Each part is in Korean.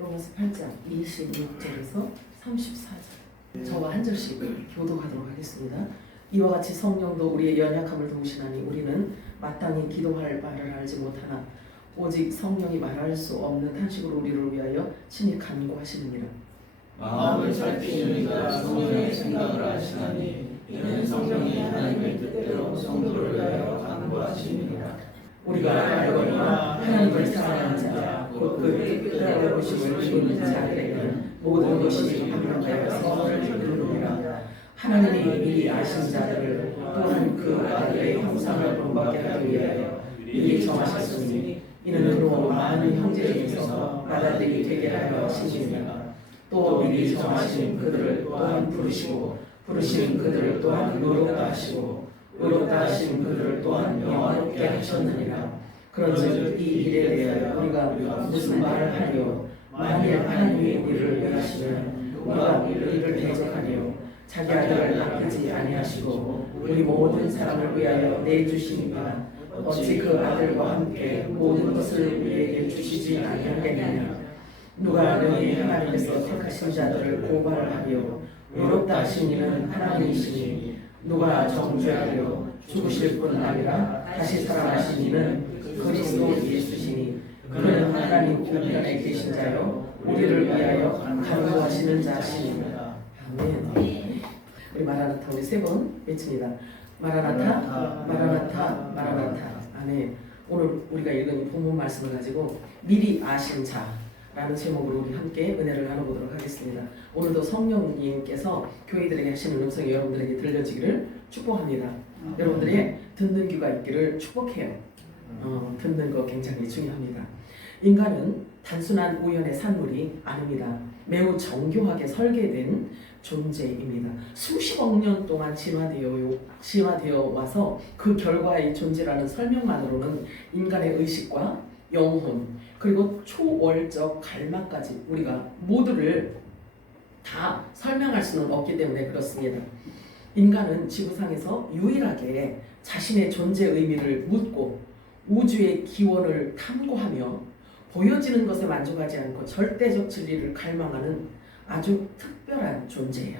로마서 8장 26절에서 34절 저와 한 절씩 교독하도록 하겠습니다. 이와 같이 성령도 우리의 연약함을 도우시나니 우리는 마땅히 기도할 바를 알지 못하나 오직 성령이 말할 수 없는 탄식으로 우리를 위하여 친히 간구하시느니라. 마음을 살피시니가 성령의 생각을 아시나니 이는 성령이 하나님의 뜻대로 성도를 위하여 간구하시느니라. 우리가 알거니와 하나님을 사랑하는 자 곧 그의 뜻대로 오심을 이루는 자들에게는 모든 것이 합력하여 선을 이루느니라. 하나님이 미리 아신 자들을 또한 그 아들의 형상을 본받게 하기 위하여 미리 정하셨으니 이는 그로 많은 형제 중에서 아들들이 되게 하려 하시니라. 또 미리 정하신 그들을 또한 부르시고 부르신 그들을 또한 의롭다 하시고 의롭다 하신 그들을 또한 영화롭게 하셨느니라. 그런즉 이 일에 대하여 우리가 무슨 말을 하리요? 만일 하나님이 우리를 위하시면 우리가 이를 대적하리요? 자기 아들을 아끼지 아니하시고 우리 모든 사람을 위하여 내주시니까 어찌 그 아들과 함께 모든 것을 우리에게 주시지 아니하겠느냐? 누가 능히 하나님께서 택하신 자들을 고발하리요? 의롭다 하신 이는 하나님이시니 누가 정죄하리요? 죽으실 뿐 아니라 다시 살아나신 이는 그리스도 예수시니 그는 하나님 우편에 계신 자요 우리를 위하여 간구하시는 자시니라. 아멘. 우리 마라나타 우리 세 번 외칩니다. 마라나타 마라나타 마라나타. 아멘. 오늘 우리가 읽은 본문 말씀을 가지고 미리 아신 자라는 제목으로 우리 함께 은혜를 나눠보도록 하겠습니다. 오늘도 성령님께서 교회들에게 하시는 음성이 여러분들에게 들려지기를 축복합니다. 여러분들의 듣는 귀가 있기를 축복해요. 듣는 거 굉장히 중요합니다. 인간은 단순한 우연의 산물이 아닙니다. 매우 정교하게 설계된 존재입니다. 수십억 년 동안 진화되어 와서 그 결과의 존재라는 설명만으로는 인간의 의식과 영혼 그리고 초월적 갈망까지 우리가 모두를 다 설명할 수는 없기 때문에 그렇습니다. 인간은 지구상에서 유일하게 자신의 존재 의미를 묻고 우주의 기원을 탐구하며 보여지는 것에 만족하지 않고 절대적 진리를 갈망하는 아주 특별한 존재예요.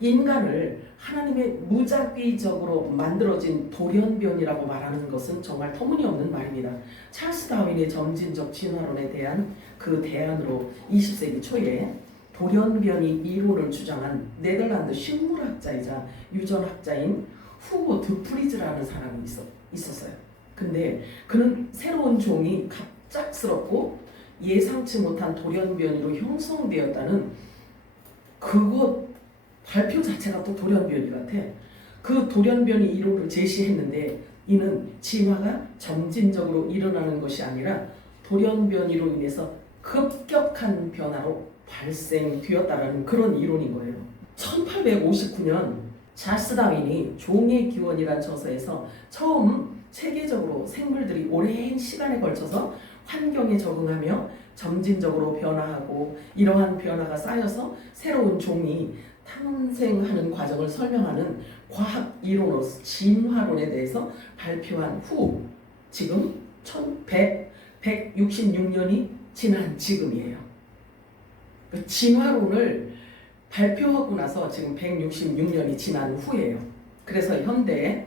인간을 하나님의 무작위적으로 만들어진 돌연변이라고 말하는 것은 정말 터무니없는 말입니다. 찰스 다윈의 점진적 진화론에 대한 그 대안으로 20세기 초에 돌연변이 이론을 주장한 네덜란드 식물학자이자 유전학자인 후고 드프리즈라는 사람이 있었어요. 근데 그는 새로운 종이 갑작스럽고 예상치 못한 돌연변이로 형성되었다는 그것 발표 자체가 또 돌연변이 같아. 그 돌연변이 이론을 제시했는데 이는 진화가 점진적으로 일어나는 것이 아니라 돌연변이로 인해서 급격한 변화로 발생되었다라는 그런 이론인 거예요. 1859년 찰스 다윈이 종의 기원이란 저서에서 처음 체계적으로 생물들이 오랜 시간에 걸쳐서 환경에 적응하며 점진적으로 변화하고 이러한 변화가 쌓여서 새로운 종이 탄생하는 과정을 설명하는 과학 이론으로서 진화론에 대해서 발표한 후 지금 1166년이 지난 지금이에요. 그 진화론을 발표하고 나서 지금 166년이 지난 후예요. 그래서 현대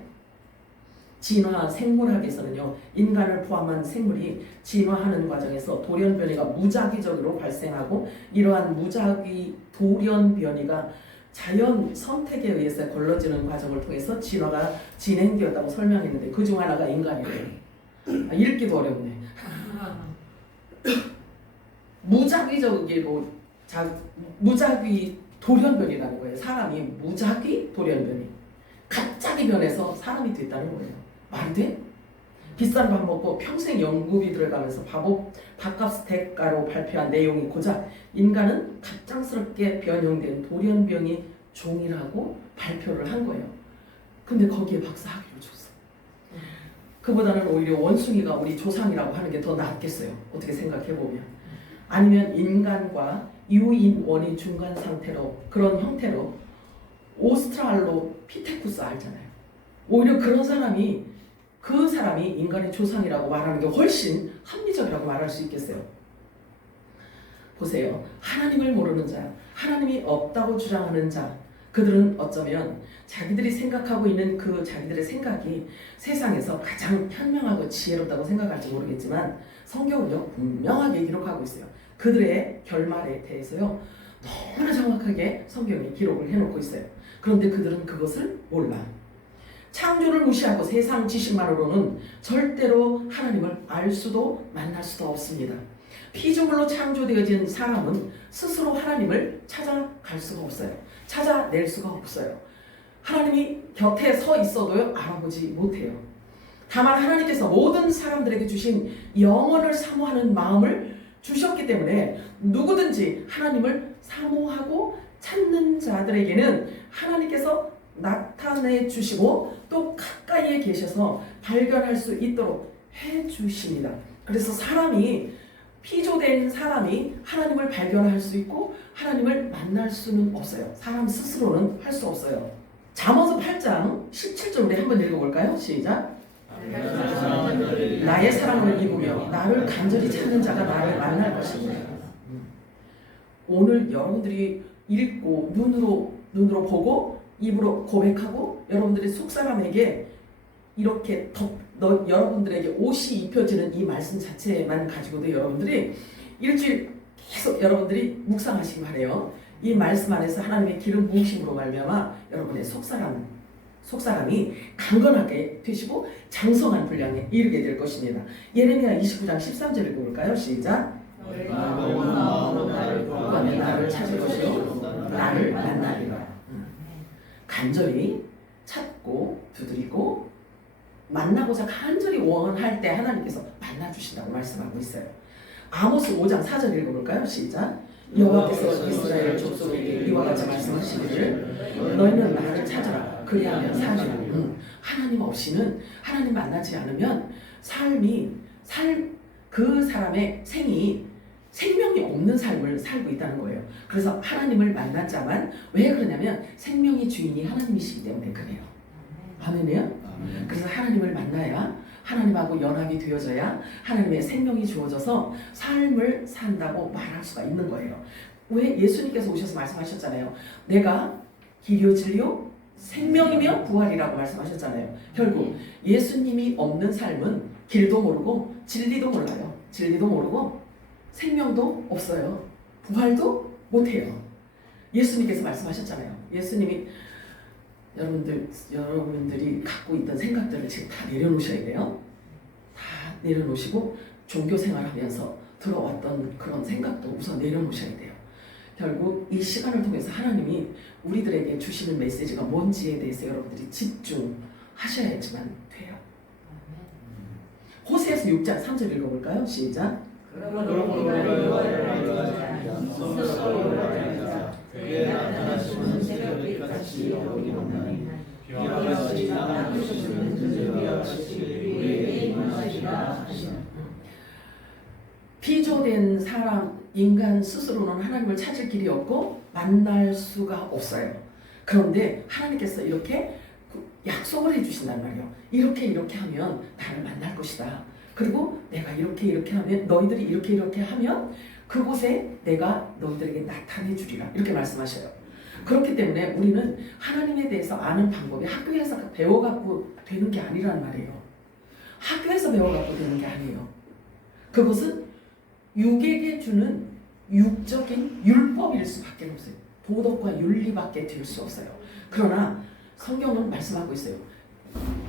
진화 생물학에서는요, 인간을 포함한 생물이 진화하는 과정에서 돌연변이가 무작위적으로 발생하고 이러한 무작위 돌연변이가 자연 선택에 의해서 걸러지는 과정을 통해서 진화가 진행되었다고 설명했는데 그 중 하나가 인간이에요. 읽기도 어렵네. 무작위적이고 무작위 돌연변이라는 거예요. 사람이 무작위 돌연변이. 갑자기 변해서 사람이 됐다는 거예요. 말이 돼? 비싼 밥 먹고 평생 연구비 들어가면서 밥값 대가로 발표한 내용이 고작 인간은 갑작스럽게 변형된 돌연변이 종이라고 발표를 한 거예요. 근데 거기에 박사학위를 줬어. 그보다는 오히려 원숭이가 우리 조상이라고 하는 게 더 낫겠어요. 어떻게 생각해보면. 아니면 인간과 유인원이 중간 상태로 그런 형태로 오스트랄로피테쿠스 알잖아요. 오히려 그런 사람이 그 사람이 인간의 조상이라고 말하는 게 훨씬 합리적이라고 말할 수 있겠어요. 보세요. 하나님을 모르는 자, 하나님이 없다고 주장하는 자, 그들은 어쩌면 자기들이 생각하고 있는 그 자기들의 생각이 세상에서 가장 현명하고 지혜롭다고 생각할지 모르겠지만 성경은요 분명하게 기록하고 있어요. 그들의 결말에 대해서요 너무나 정확하게 성경이 기록을 해놓고 있어요. 그런데 그들은 그것을 몰라. 창조를 무시하고 세상 지식만으로는 절대로 하나님을 알 수도 만날 수도 없습니다. 피조물로 창조되어진 사람은 스스로 하나님을 찾아갈 수가 없어요. 찾아낼 수가 없어요. 하나님이 곁에 서 있어도요 알아보지 못해요. 다만 하나님께서 모든 사람들에게 주신 영원을 사모하는 마음을 주셨기 때문에 누구든지 하나님을 사모하고 찾는 자들에게는 하나님께서 나타내 주시고 또 가까이에 계셔서 발견할 수 있도록 해 주십니다. 그래서 피조된 사람이 하나님을 발견할 수 있고 하나님을 만날 수는 없어요. 사람 스스로는 할 수 없어요. 잠언서 8장 17절 우리 한번 읽어볼까요? 시작. 나의 사랑을 입으며 나를 간절히 찾는 자가 나를 만날 것입니다. 오늘 여러분들이 읽고 눈으로 보고 입으로 고백하고 여러분들이 속사람에게 이렇게 여러분들에게 옷이 입혀지는 이 말씀 자체만 가지고도 여러분들이 일주일 계속 여러분들이 묵상하시기 바래요. 이 말씀 안에서 하나님의 기름 부으심으로 말미암아 여러분의 속사람이 강건하게 되시고 장성한 분량에 이르게 될 것입니다. 예레미야 29장 13절 읽어볼까요? 시작. 구하면 나를 찾을 것이요 나를 만나리라. 간절히 찾고 두드리고 만나고자 간절히 원할 때 하나님께서 만나주신다고 말씀하고 있어요. 아모스 5장 4절 읽어볼까요? 시작. 여호와께서 이스라엘 족속에게 이와 같이 말씀하시기를 너희는 나를 찾으라 그리하면 살리라. 하나님 없이는 하나님 만나지 않으면 그 사람의 생명이 없는 삶을 살고 있다는 거예요. 그래서 하나님을 만난 자만 왜 그러냐면 생명의 주인이 하나님이시기 때문에 그래요. 아멘이요? 그래서 하나님을 만나야 하나님하고 연합이 되어져야 하나님의 생명이 주어져서 삶을 산다고 말할 수가 있는 거예요. 왜 예수님께서 오셔서 말씀하셨잖아요. 내가 길이요 진리요 생명이며 부활이라고 말씀하셨잖아요. 결국 예수님이 없는 삶은 길도 모르고 진리도 몰라요. 진리도 모르고 생명도 없어요. 부활도 못해요. 예수님께서 말씀하셨잖아요. 예수님이 여러분들이 갖고 있던 생각들을 지금 다 내려놓으셔야 돼요. 다 내려놓으시고 종교 생활하면서 들어왔던 그런 생각도 우선 내려놓으셔야 돼요. 결국 이 시간을 통해서 하나님이 우리들에게 주시는 메시지가 뭔지에 대해서 여러분들이 집중하셔야지만 돼요. 호세아서 6장 3절 읽어볼까요? 시작. 그의 나타나심은 새벽빛 같이 여기노니 비와 같이 나타나시는 그들과 같이 우리에게 임하시리라 하시나. 피조된 사람 인간 스스로는 하나님을 찾을 길이 없고 만날 수가 없어요. 그런데 하나님께서 이렇게 약속을 해주신단 말이에요. 이렇게 하면 나를 만날 것이다. 그리고 내가 이렇게 하면 너희들이 이렇게 하면 그곳에 내가 너희들에게 나타내 주리라. 이렇게 말씀하셔요. 그렇기 때문에 우리는 하나님에 대해서 아는 방법이 학교에서 배워갖고 되는 게 아니란 말이에요. 학교에서 배워갖고 되는 게 아니에요. 그것은 육에게 주는 육적인 율법일 수밖에 없어요. 도덕과 윤리밖에 될 수 없어요. 그러나 성경은 말씀하고 있어요.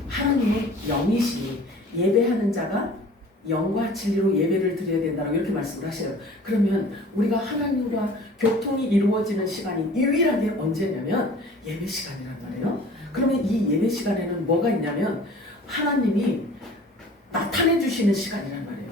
하나님은 영이시니 예배하는 자가 영과 진리로 예배를 드려야 된다고 이렇게 말씀을 하셔요. 그러면 우리가 하나님과 교통이 이루어지는 시간이 유일하게 언제냐면 예배 시간이란 말이에요. 그러면 이 예배 시간에는 뭐가 있냐면 하나님이 나타내 주시는 시간이란 말이에요.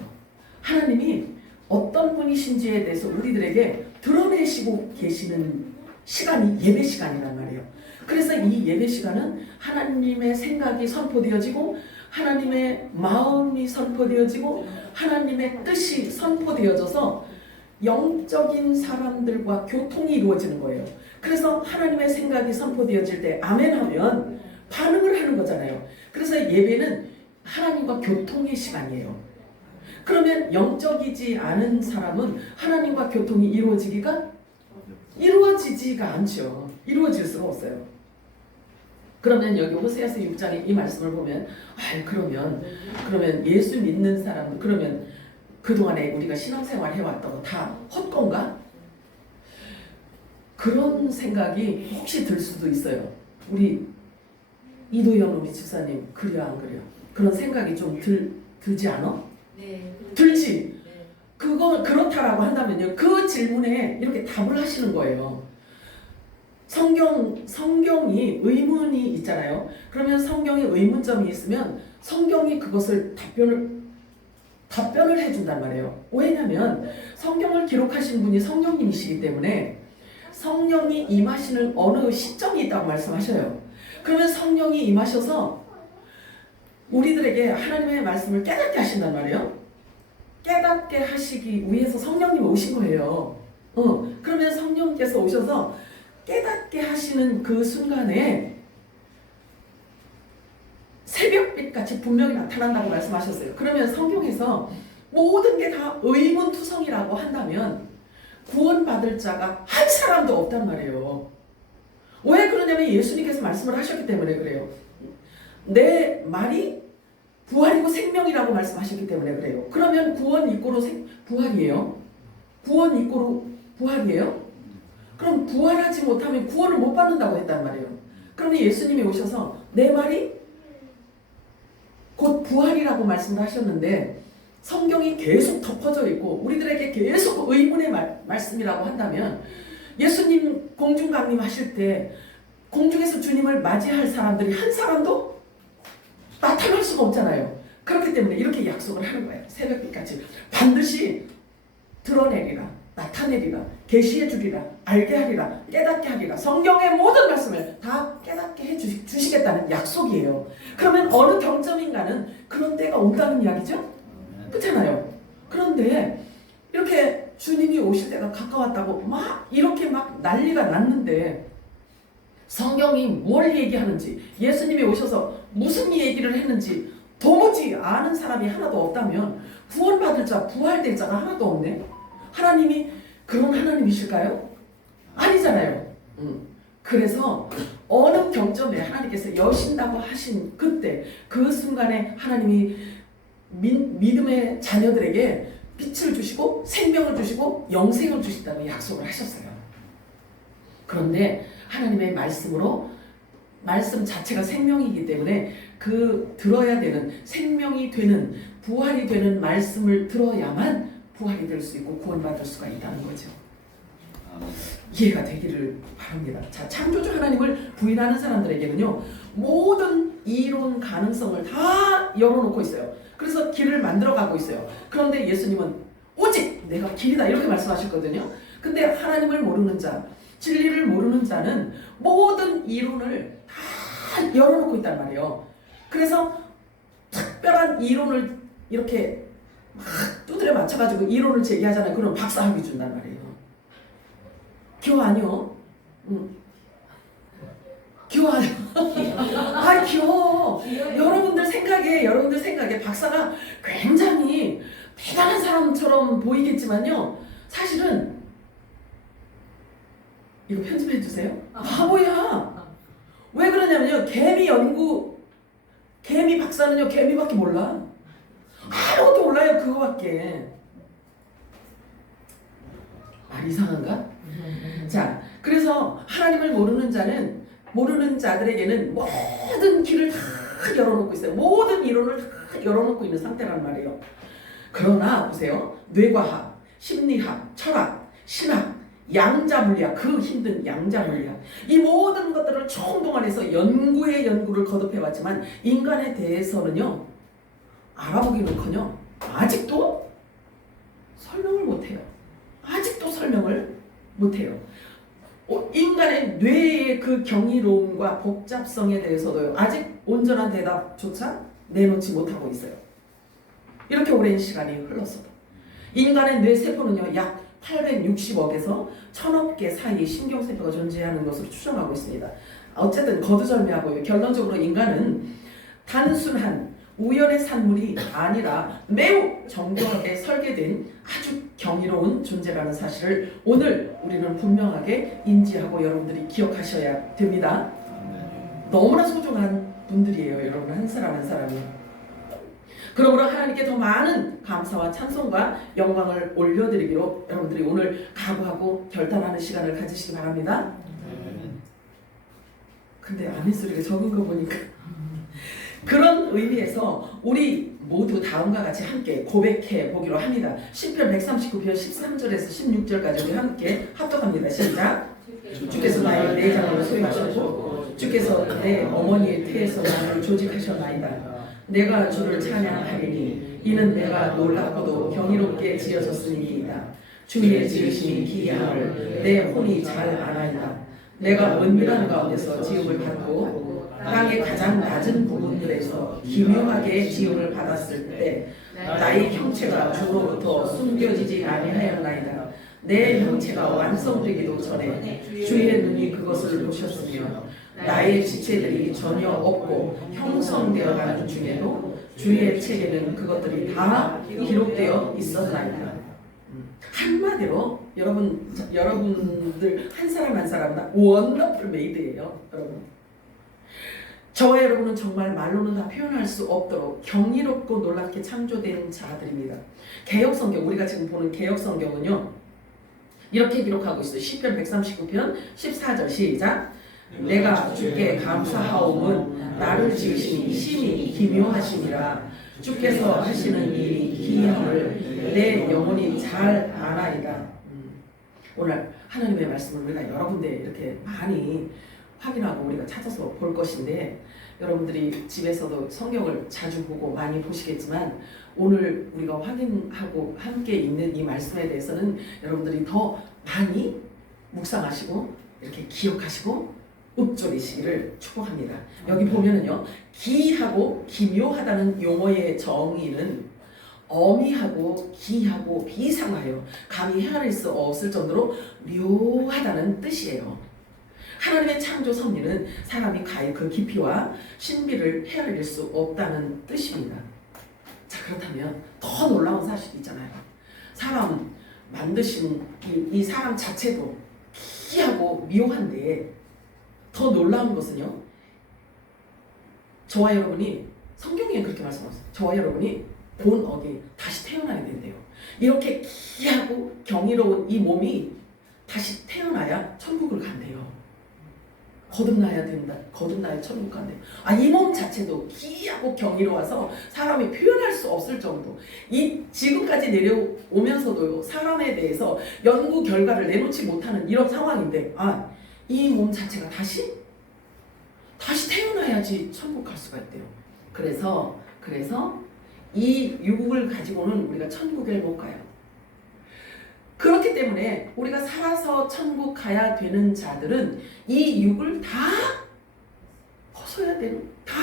하나님이 어떤 분이신지에 대해서 우리들에게 드러내시고 계시는 시간이 예배 시간이란 말이에요. 그래서 이 예배 시간은 하나님의 생각이 선포되어지고 하나님의 마음이 선포되어지고 하나님의 뜻이 선포되어져서 영적인 사람들과 교통이 이루어지는 거예요. 그래서 하나님의 생각이 선포되어질 때 아멘 하면 반응을 하는 거잖아요. 그래서 예배는 하나님과 교통의 시간이에요. 그러면 영적이지 않은 사람은 하나님과 교통이 이루어지지가 않죠. 이루어질 수가 없어요. 그러면 여기 호세아서 6장의 이 말씀을 보면 그러면 예수 믿는 사람은 그러면 그동안에 우리가 신앙생활 해왔던 거 다 헛건가? 그런 생각이 혹시 들 수도 있어요. 우리 이도현 우리 집사님 그려 안 그려? 그런 생각이 좀 들지 않아? 네. 들지? 네. 그거 그렇다라고 한다면요. 그 질문에 이렇게 답을 하시는 거예요. 성경이 의문이 있잖아요. 그러면 성경에 의문점이 있으면 성경이 그것을 답변을 해준단 말이에요. 왜냐하면 성경을 기록하신 분이 성령님이시기 때문에 성령이 임하시는 어느 시점이 있다고 말씀하셔요. 그러면 성령이 임하셔서 우리들에게 하나님의 말씀을 깨닫게 하신단 말이에요. 깨닫게 하시기 위해서 성령님이 오신 거예요. 그러면 성령께서 오셔서 깨닫게 하시는 그 순간에 새벽빛같이 분명히 나타난다고 말씀하셨어요. 그러면 성경에서 모든 게 다 의문투성이라고 한다면 구원받을 자가 한 사람도 없단 말이에요. 왜 그러냐면 예수님께서 말씀을 하셨기 때문에 그래요. 내 말이 부활이고 생명이라고 말씀하셨기 때문에 그래요. 그러면 구원 이꼬로 부활이에요? 구원 이꼬로 부활이에요? 그럼 부활하지 못하면 구원을 못 받는다고 했단 말이에요. 그러면 예수님이 오셔서 내 말이 곧 부활이라고 말씀을 하셨는데 성경이 계속 덮어져 있고 우리들에게 계속 의문의 말씀이라고 한다면 예수님 공중강림 하실 때 공중에서 주님을 맞이할 사람들이 한 사람도 나타날 수가 없잖아요. 그렇기 때문에 이렇게 약속을 하는 거예요. 새벽빛같이 반드시 드러내리라, 나타내리라, 계시해 주리라, 알게 하리라, 깨닫게 하리라. 성경의 모든 말씀을 다 깨닫게 해주시겠다는 약속이에요. 그러면 어느 경점인가는 그런 때가 온다는 이야기죠? 그렇잖아요. 그런데 이렇게 주님이 오실 때가 가까웠다고 막 이렇게 막 난리가 났는데 성경이 뭘 얘기하는지 예수님이 오셔서 무슨 얘기를 했는지 도무지 아는 사람이 하나도 없다면 구원받을 자, 부활될 자가 하나도 없네. 하나님이 그런 하나님이실까요? 아니잖아요. 그래서 어느 경점에 하나님께서 여신다고 하신 그때 그 순간에 하나님이 믿음의 자녀들에게 빛을 주시고 생명을 주시고 영생을 주신다고 약속을 하셨어요. 그런데 하나님의 말씀으로 말씀 자체가 생명이기 때문에 그 들어야 되는 생명이 되는 부활이 되는 말씀을 들어야만 부활이 될 수 있고 구원받을 수가 있다는 거죠. 이해가 되기를 바랍니다. 자, 창조주 하나님을 부인하는 사람들에게는요 모든 이론 가능성을 다 열어놓고 있어요. 그래서 길을 만들어가고 있어요. 그런데 예수님은 오직 내가 길이다 이렇게 말씀하셨거든요. 근데 하나님을 모르는 자, 진리를 모르는 자는 모든 이론을 다 열어놓고 있단 말이에요. 그래서 특별한 이론을 이렇게 막 두드려 맞춰가지고 이론을 제기하잖아요. 그럼 박사학위 준단 말이에요. 기호 아니요? 기호 아니요? 아, 기호. 여러분들 생각에 박사가 굉장히 대단한 사람처럼 보이겠지만요. 사실은 이거 편집해 주세요. 바보야. 왜 그러냐면요. 개미 박사는요. 개미밖에 몰라. 아무것도 몰라요. 그거밖에. 이상한가? 자, 그래서 하나님을 모르는 자들에게는 모든 길을 다 열어놓고 있어요. 모든 이론을 다 열어놓고 있는 상태란 말이에요. 그러나 보세요. 뇌과학, 심리학, 철학, 신학, 양자물리학, 그 힘든 양자물리학, 이 모든 것들을 총동원해서 연구를 거듭해왔지만 인간에 대해서는요 알아보기는커녕 아직도 설명을 못해요. 아직도 설명을 못해요. 인간의 뇌의 그 경이로움과 복잡성에 대해서도요 아직 온전한 대답조차 내놓지 못하고 있어요. 이렇게 오랜 시간이 흘렀어도 인간의 뇌 세포는요 약 860억에서 1000억 개 사이 신경세포가 존재하는 것으로 추정하고 있습니다. 어쨌든 거두절미하고요. 결론적으로 인간은 단순한 우연의 산물이 아니라 매우 정교하게 설계된 아주 경이로운 존재라는 사실을 오늘 우리는 분명하게 인지하고 여러분들이 기억하셔야 됩니다. 너무나 소중한 분들이에요. 여러분 한 사람 한 사람이. 그러므로 하나님께 더 많은 감사와 찬송과 영광을 올려드리기로 여러분들이 오늘 각오하고 결단하는 시간을 가지시기 바랍니다. 근데 아멘 소리가 적은 거 보니까 그런 의미에서 우리 모두 다음과 같이 함께 고백해 보기로 합니다. 시편 139편 13절에서 16절까지 우리 함께 합독합니다. 시작. 주께서 나의 내장을 소유하셨고 주께서 내 어머니의 태에서 나를 조직하셨나이다. 내가 주를 찬양하리니 이는 내가 놀랍고도 경이롭게 지어졌으니이다. 주의 지으심이 기이함을 내 혼이 잘 아나이다. 내가 은밀한 가운데서 지음을 받고 땅의 가장 낮은 부분들에서 기묘하게 지음을 받았을 때 나의 형체가 주로부터 숨겨지지 아니하였나이다. 내 형체가 완성되기도 전에 주의 눈이 그것을 보셨으며 나의 지체들이 전혀 없고 형성되어 가는 중에도 주의 책에는 그것들이 다 기록되어 있었나이다. 한마디로 여러분들 한 사람 한 사람 다 원더풀 메이드예요. 여러분. 저와 여러분은 정말 말로는 다 표현할 수 없도록 경이롭고 놀랍게 창조된 자들입니다. 개역성경, 우리가 지금 보는 개역성경은요 이렇게 기록하고 있어요. 시편 139편 14절 시작. 내가 주께 감사하오은 나를 지으시니 심히 기묘하심이라. 주께서 하시는 일이 기이함을 내 영혼이 잘 아나이다. 오늘 하나님의 말씀을 우리가 여러 군데 이렇게 많이 확인하고 우리가 찾아서 볼 것인데, 여러분들이 집에서도 성경을 자주 보고 많이 보시겠지만 오늘 우리가 확인하고 함께 있는 이 말씀에 대해서는 여러분들이 더 많이 묵상하시고 이렇게 기억하시고 읊조리시기를 축복합니다. 여기 보면은요, 기이하고 기묘하다는 용어의 정의는 어미하고 기이하고 비상하여 감히 헤아릴 수 없을 정도로 묘하다는 뜻이에요. 하나님의 창조 섭리는 사람이 가히 그 깊이와 신비를 헤아릴 수 없다는 뜻입니다. 자, 그렇다면 더 놀라운 사실이 있잖아요. 사람 만드신 이 사람 자체도 기이하고 묘한데 더 놀라운 것은요, 저와 여러분이, 성경에 그렇게 말씀하셨어요. 저와 여러분이 본 어기 다시 태어나야 된대요. 이렇게 기이하고 경이로운 이 몸이 다시 태어나야 천국을 간대요. 거듭나야 된다. 거듭나야 천국 간대요. 이 몸 자체도 기이하고 경이로워서 사람이 표현할 수 없을 정도. 이 지금까지 내려오면서도 사람에 대해서 연구 결과를 내놓지 못하는 이런 상황인데, 이 몸 자체가 다시 태어나야지 천국 갈 수가 있대요. 그래서 이 육을 가지고는 우리가 천국에 못 가요. 그렇기 때문에 우리가 살아서 천국 가야 되는 자들은 이 육을 다 벗어야 되는, 다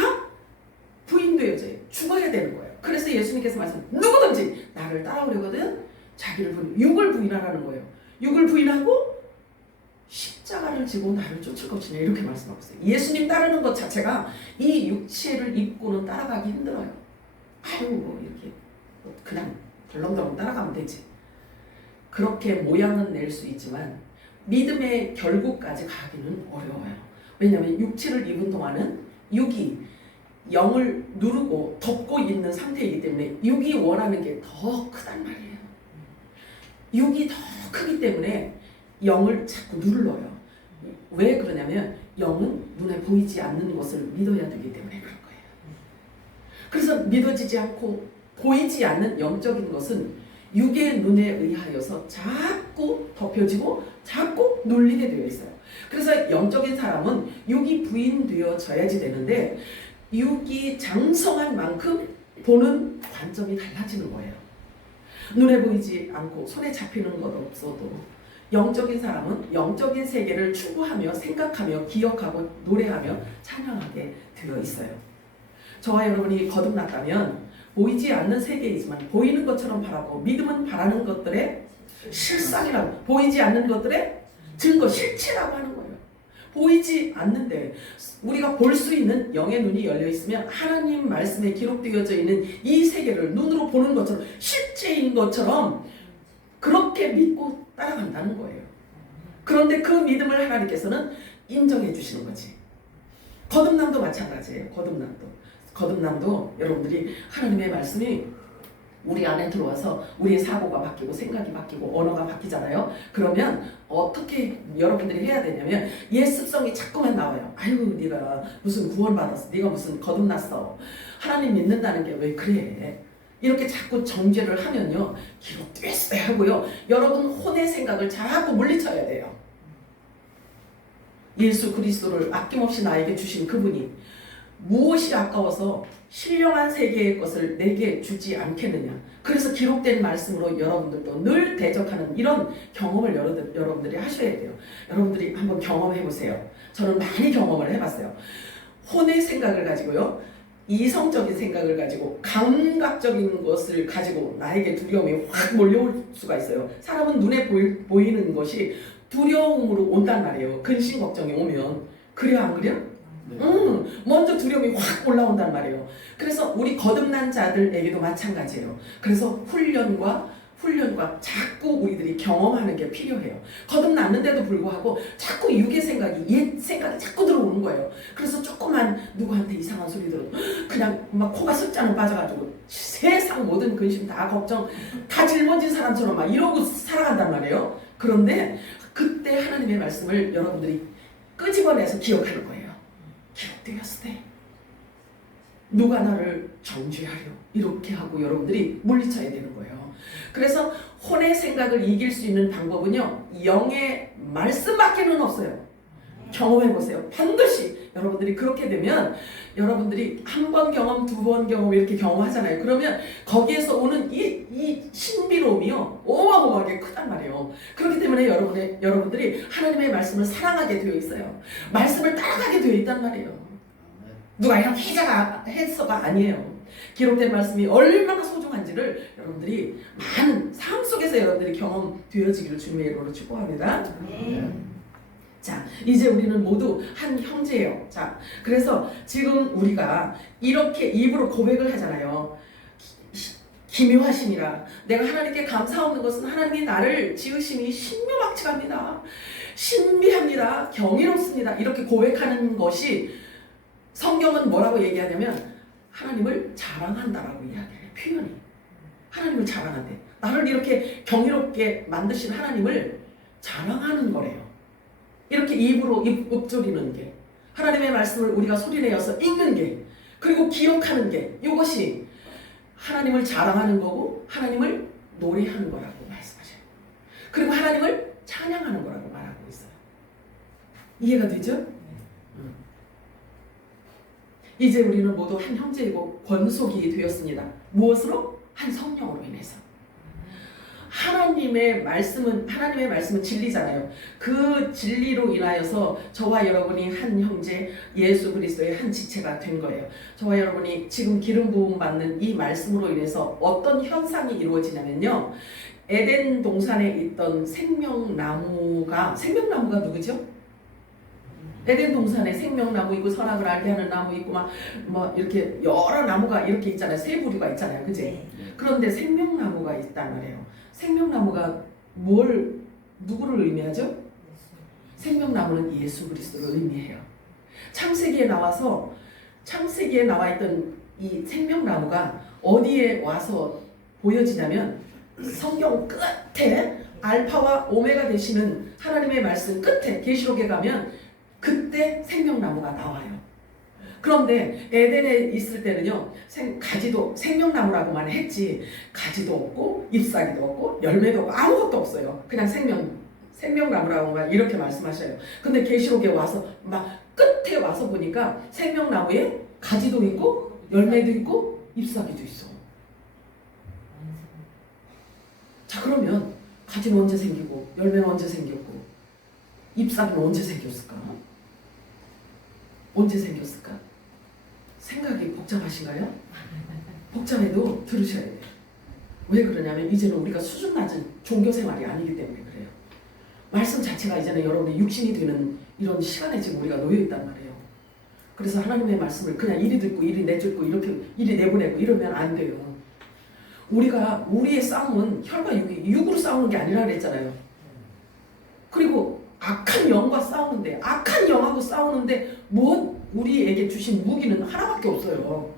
부인되어져요. 죽어야 되는 거예요. 그래서 예수님께서 누구든지 나를 따라오려거든 자기를 육을 부인하라는 거예요. 육을 부인하고 십자가를 지고 나를 쫓을 것이냐, 이렇게 말씀하고 있어요. 예수님 따르는 것 자체가 이 육체를 입고는 따라가기 힘들어요. 이렇게 그냥 덜렁덜렁 따라가면 되지. 그렇게 모양은 낼 수 있지만 믿음의 결국까지 가기는 어려워요. 왜냐하면 육체를 입은 동안은 육이 영을 누르고 덮고 있는 상태이기 때문에 육이 원하는 게 더 크단 말이에요. 육이 더 크기 때문에 영을 자꾸 눌러요. 왜 그러냐면 영은 눈에 보이지 않는 것을 믿어야 되기 때문에 그런 거예요. 그래서 믿어지지 않고 보이지 않는 영적인 것은 육의 눈에 의하여서 자꾸 덮여지고 자꾸 눌리게 되어 있어요. 그래서 영적인 사람은 육이 부인되어져야지 되는데 육이 장성한 만큼 보는 관점이 달라지는 거예요. 눈에 보이지 않고 손에 잡히는 것 없어도 영적인 사람은 영적인 세계를 추구하며 생각하며 기억하고 노래하며 찬양하게 되어 있어요. 저와 여러분이 거듭났다면 보이지 않는 세계이지만 보이는 것처럼 바라고, 믿음은 바라는 것들의 실상이라고, 보이지 않는 것들의 증거, 실체라고 하는 거예요. 보이지 않는데 우리가 볼 수 있는 영의 눈이 열려 있으면 하나님 말씀에 기록되어져 있는 이 세계를 눈으로 보는 것처럼 실제인 것처럼 그렇게 믿고 따라간다는 거예요. 그런데 그 믿음을 하나님께서는 인정해 주시는 거지. 거듭남도 마찬가지예요. 거듭남도 여러분들이 하나님의 말씀이 우리 안에 들어와서 우리의 사고가 바뀌고 생각이 바뀌고 언어가 바뀌잖아요. 그러면 어떻게 여러분들이 해야 되냐면 옛 습성이 자꾸만 나와요. 아유 네가 무슨 구원받았어, 네가 무슨 거듭났어, 하나님 믿는다는 게 왜 그래, 이렇게 자꾸 정죄를 하면요 기록됐어야 하고요. 여러분 혼의 생각을 자꾸 물리쳐야 돼요. 예수 그리스도를 아낌없이 나에게 주신 그분이 무엇이 아까워서 신령한 세계의 것을 내게 주지 않겠느냐. 그래서 기록된 말씀으로 여러분들도 늘 대적하는 이런 경험을 여러분들이 하셔야 돼요. 여러분들이 한번 경험해 보세요. 저는 많이 경험을 해봤어요. 혼의 생각을 가지고요, 이성적인 생각을 가지고 감각적인 것을 가지고 나에게 두려움이 확 몰려올 수가 있어요. 사람은 눈에 보이는 것이 두려움으로 온단 말이에요. 근심 걱정이 오면. 그래요 안 그래요? 먼저 두려움이 확 올라온단 말이에요. 그래서 우리 거듭난 자들에게도 마찬가지예요. 그래서 훈련과 자꾸 우리들이 경험하는 게 필요해요. 거듭났는데도 불구하고 자꾸 육의 생각이, 옛 생각이 자꾸 들어오는 거예요. 그래서 조그만 누구한테 이상한 소리 들어도 그냥 막 코가 숫자는 빠져가지고 세상 모든 근심 다 걱정 다 짊어진 사람처럼 막 이러고 살아간단 말이에요. 그런데 그때 하나님의 말씀을 여러분들이 끄집어내서 기억하는 거예요. 기록되었을 때 누가 나를 정죄하려, 이렇게 하고 여러분들이 물리쳐야 되는 거예요. 그래서 혼의 생각을 이길 수 있는 방법은요, 영의 말씀밖에는 없어요. 경험해보세요. 반드시 여러분들이 그렇게 되면 여러분들이 한 번 경험, 두 번 경험 이렇게 경험하잖아요. 그러면 거기에서 오는 이 신비로움이요 어마어마하게 크단 말이에요. 그렇기 때문에 여러분들이 하나님의 말씀을 사랑하게 되어 있어요. 말씀을 따라가게 되어 있단 말이에요. 누가 이렇게 해서가 아니에요. 기록된 말씀이 얼마나 소중한지를 여러분들이 많은 삶 속에서 여러분들이 경험되어지기를 주님의 이름으로 축복합니다. 자, 이제 우리는 모두 한 형제예요. 자, 그래서 지금 우리가 이렇게 입으로 고백을 하잖아요. 기묘하심이라. 내가 하나님께 감사 없는 것은 하나님이 나를 지으심이 신묘막측합니다. 신비합니다. 경이롭습니다. 이렇게 고백하는 것이 성경은 뭐라고 얘기하냐면 하나님을 자랑한다라고 이야기해요. 표현이. 하나님을 자랑한대. 나를 이렇게 경이롭게 만드신 하나님을 자랑하는 거래요. 이렇게 입으로 읊조리는 게, 하나님의 말씀을 우리가 소리내어서 읽는 게, 그리고 기억하는 게, 이것이 하나님을 자랑하는 거고 하나님을 노래하는 거라고 말씀하셔요. 그리고 하나님을 찬양하는 거라고 말하고 있어요. 이해가 되죠? 이제 우리는 모두 한 형제이고 권속이 되었습니다. 무엇으로? 한 성령으로 인해서. 하나님의 말씀은 진리잖아요. 그 진리로 인하여서 저와 여러분이 한 형제, 예수 그리스도의 한 지체가 된 거예요. 저와 여러분이 지금 기름 부음 받는 이 말씀으로 인해서 어떤 현상이 이루어지냐면요, 에덴 동산에 있던 생명나무가 누구죠? 에덴 동산에 생명나무 있고 선악을 알게 하는 나무 있고 막 이렇게 여러 나무가 이렇게 있잖아요. 세 부류가 있잖아요. 그지? 그런데 생명나무가 있단 말이에요. 생명나무가 누구를 의미하죠? 생명나무는 예수 그리스도를 의미해요. 창세기에 나와 있던 이 생명나무가 어디에 와서 보여지냐면 성경 끝에 알파와 오메가 되시는 하나님의 말씀 끝에 계시록에 가면 그때 생명나무가 나와요. 그런데 에덴에 있을 때는요, 가지도 생명나무라고만 했지 가지도 없고 잎사귀도 없고 열매도 없고 아무것도 없어요. 그냥 생명나무라고만 이렇게 말씀하셔요. 근데 계시록에 와서 막 끝에 와서 보니까 생명나무에 가지도 있고 열매도 있고 잎사귀도 있어. 자, 그러면 가지는 언제 생기고 열매는 언제 생겼고 잎사귀는 언제 생겼을까? 언제 생겼을까? 생각이 복잡하신가요? 복잡해도 들으셔야 돼요. 왜 그러냐면 이제는 우리가 수준 낮은 종교 생활이 아니기 때문에 그래요. 말씀 자체가 이제는 여러분의 육신이 되는 이런 시간에 지금 우리가 놓여 있단 말이에요. 그래서 하나님의 말씀을 그냥 이리 듣고 이리 내쫓고 이렇게 이리 내보내고 이러면 안 돼요. 우리의 싸움은 혈과 육으로 싸우는 게 아니라 그랬잖아요. 그리고 악한 영과 싸우는데, 악한 영하고 싸우는데 뭐 우리에게 주신 무기는 하나밖에 없어요.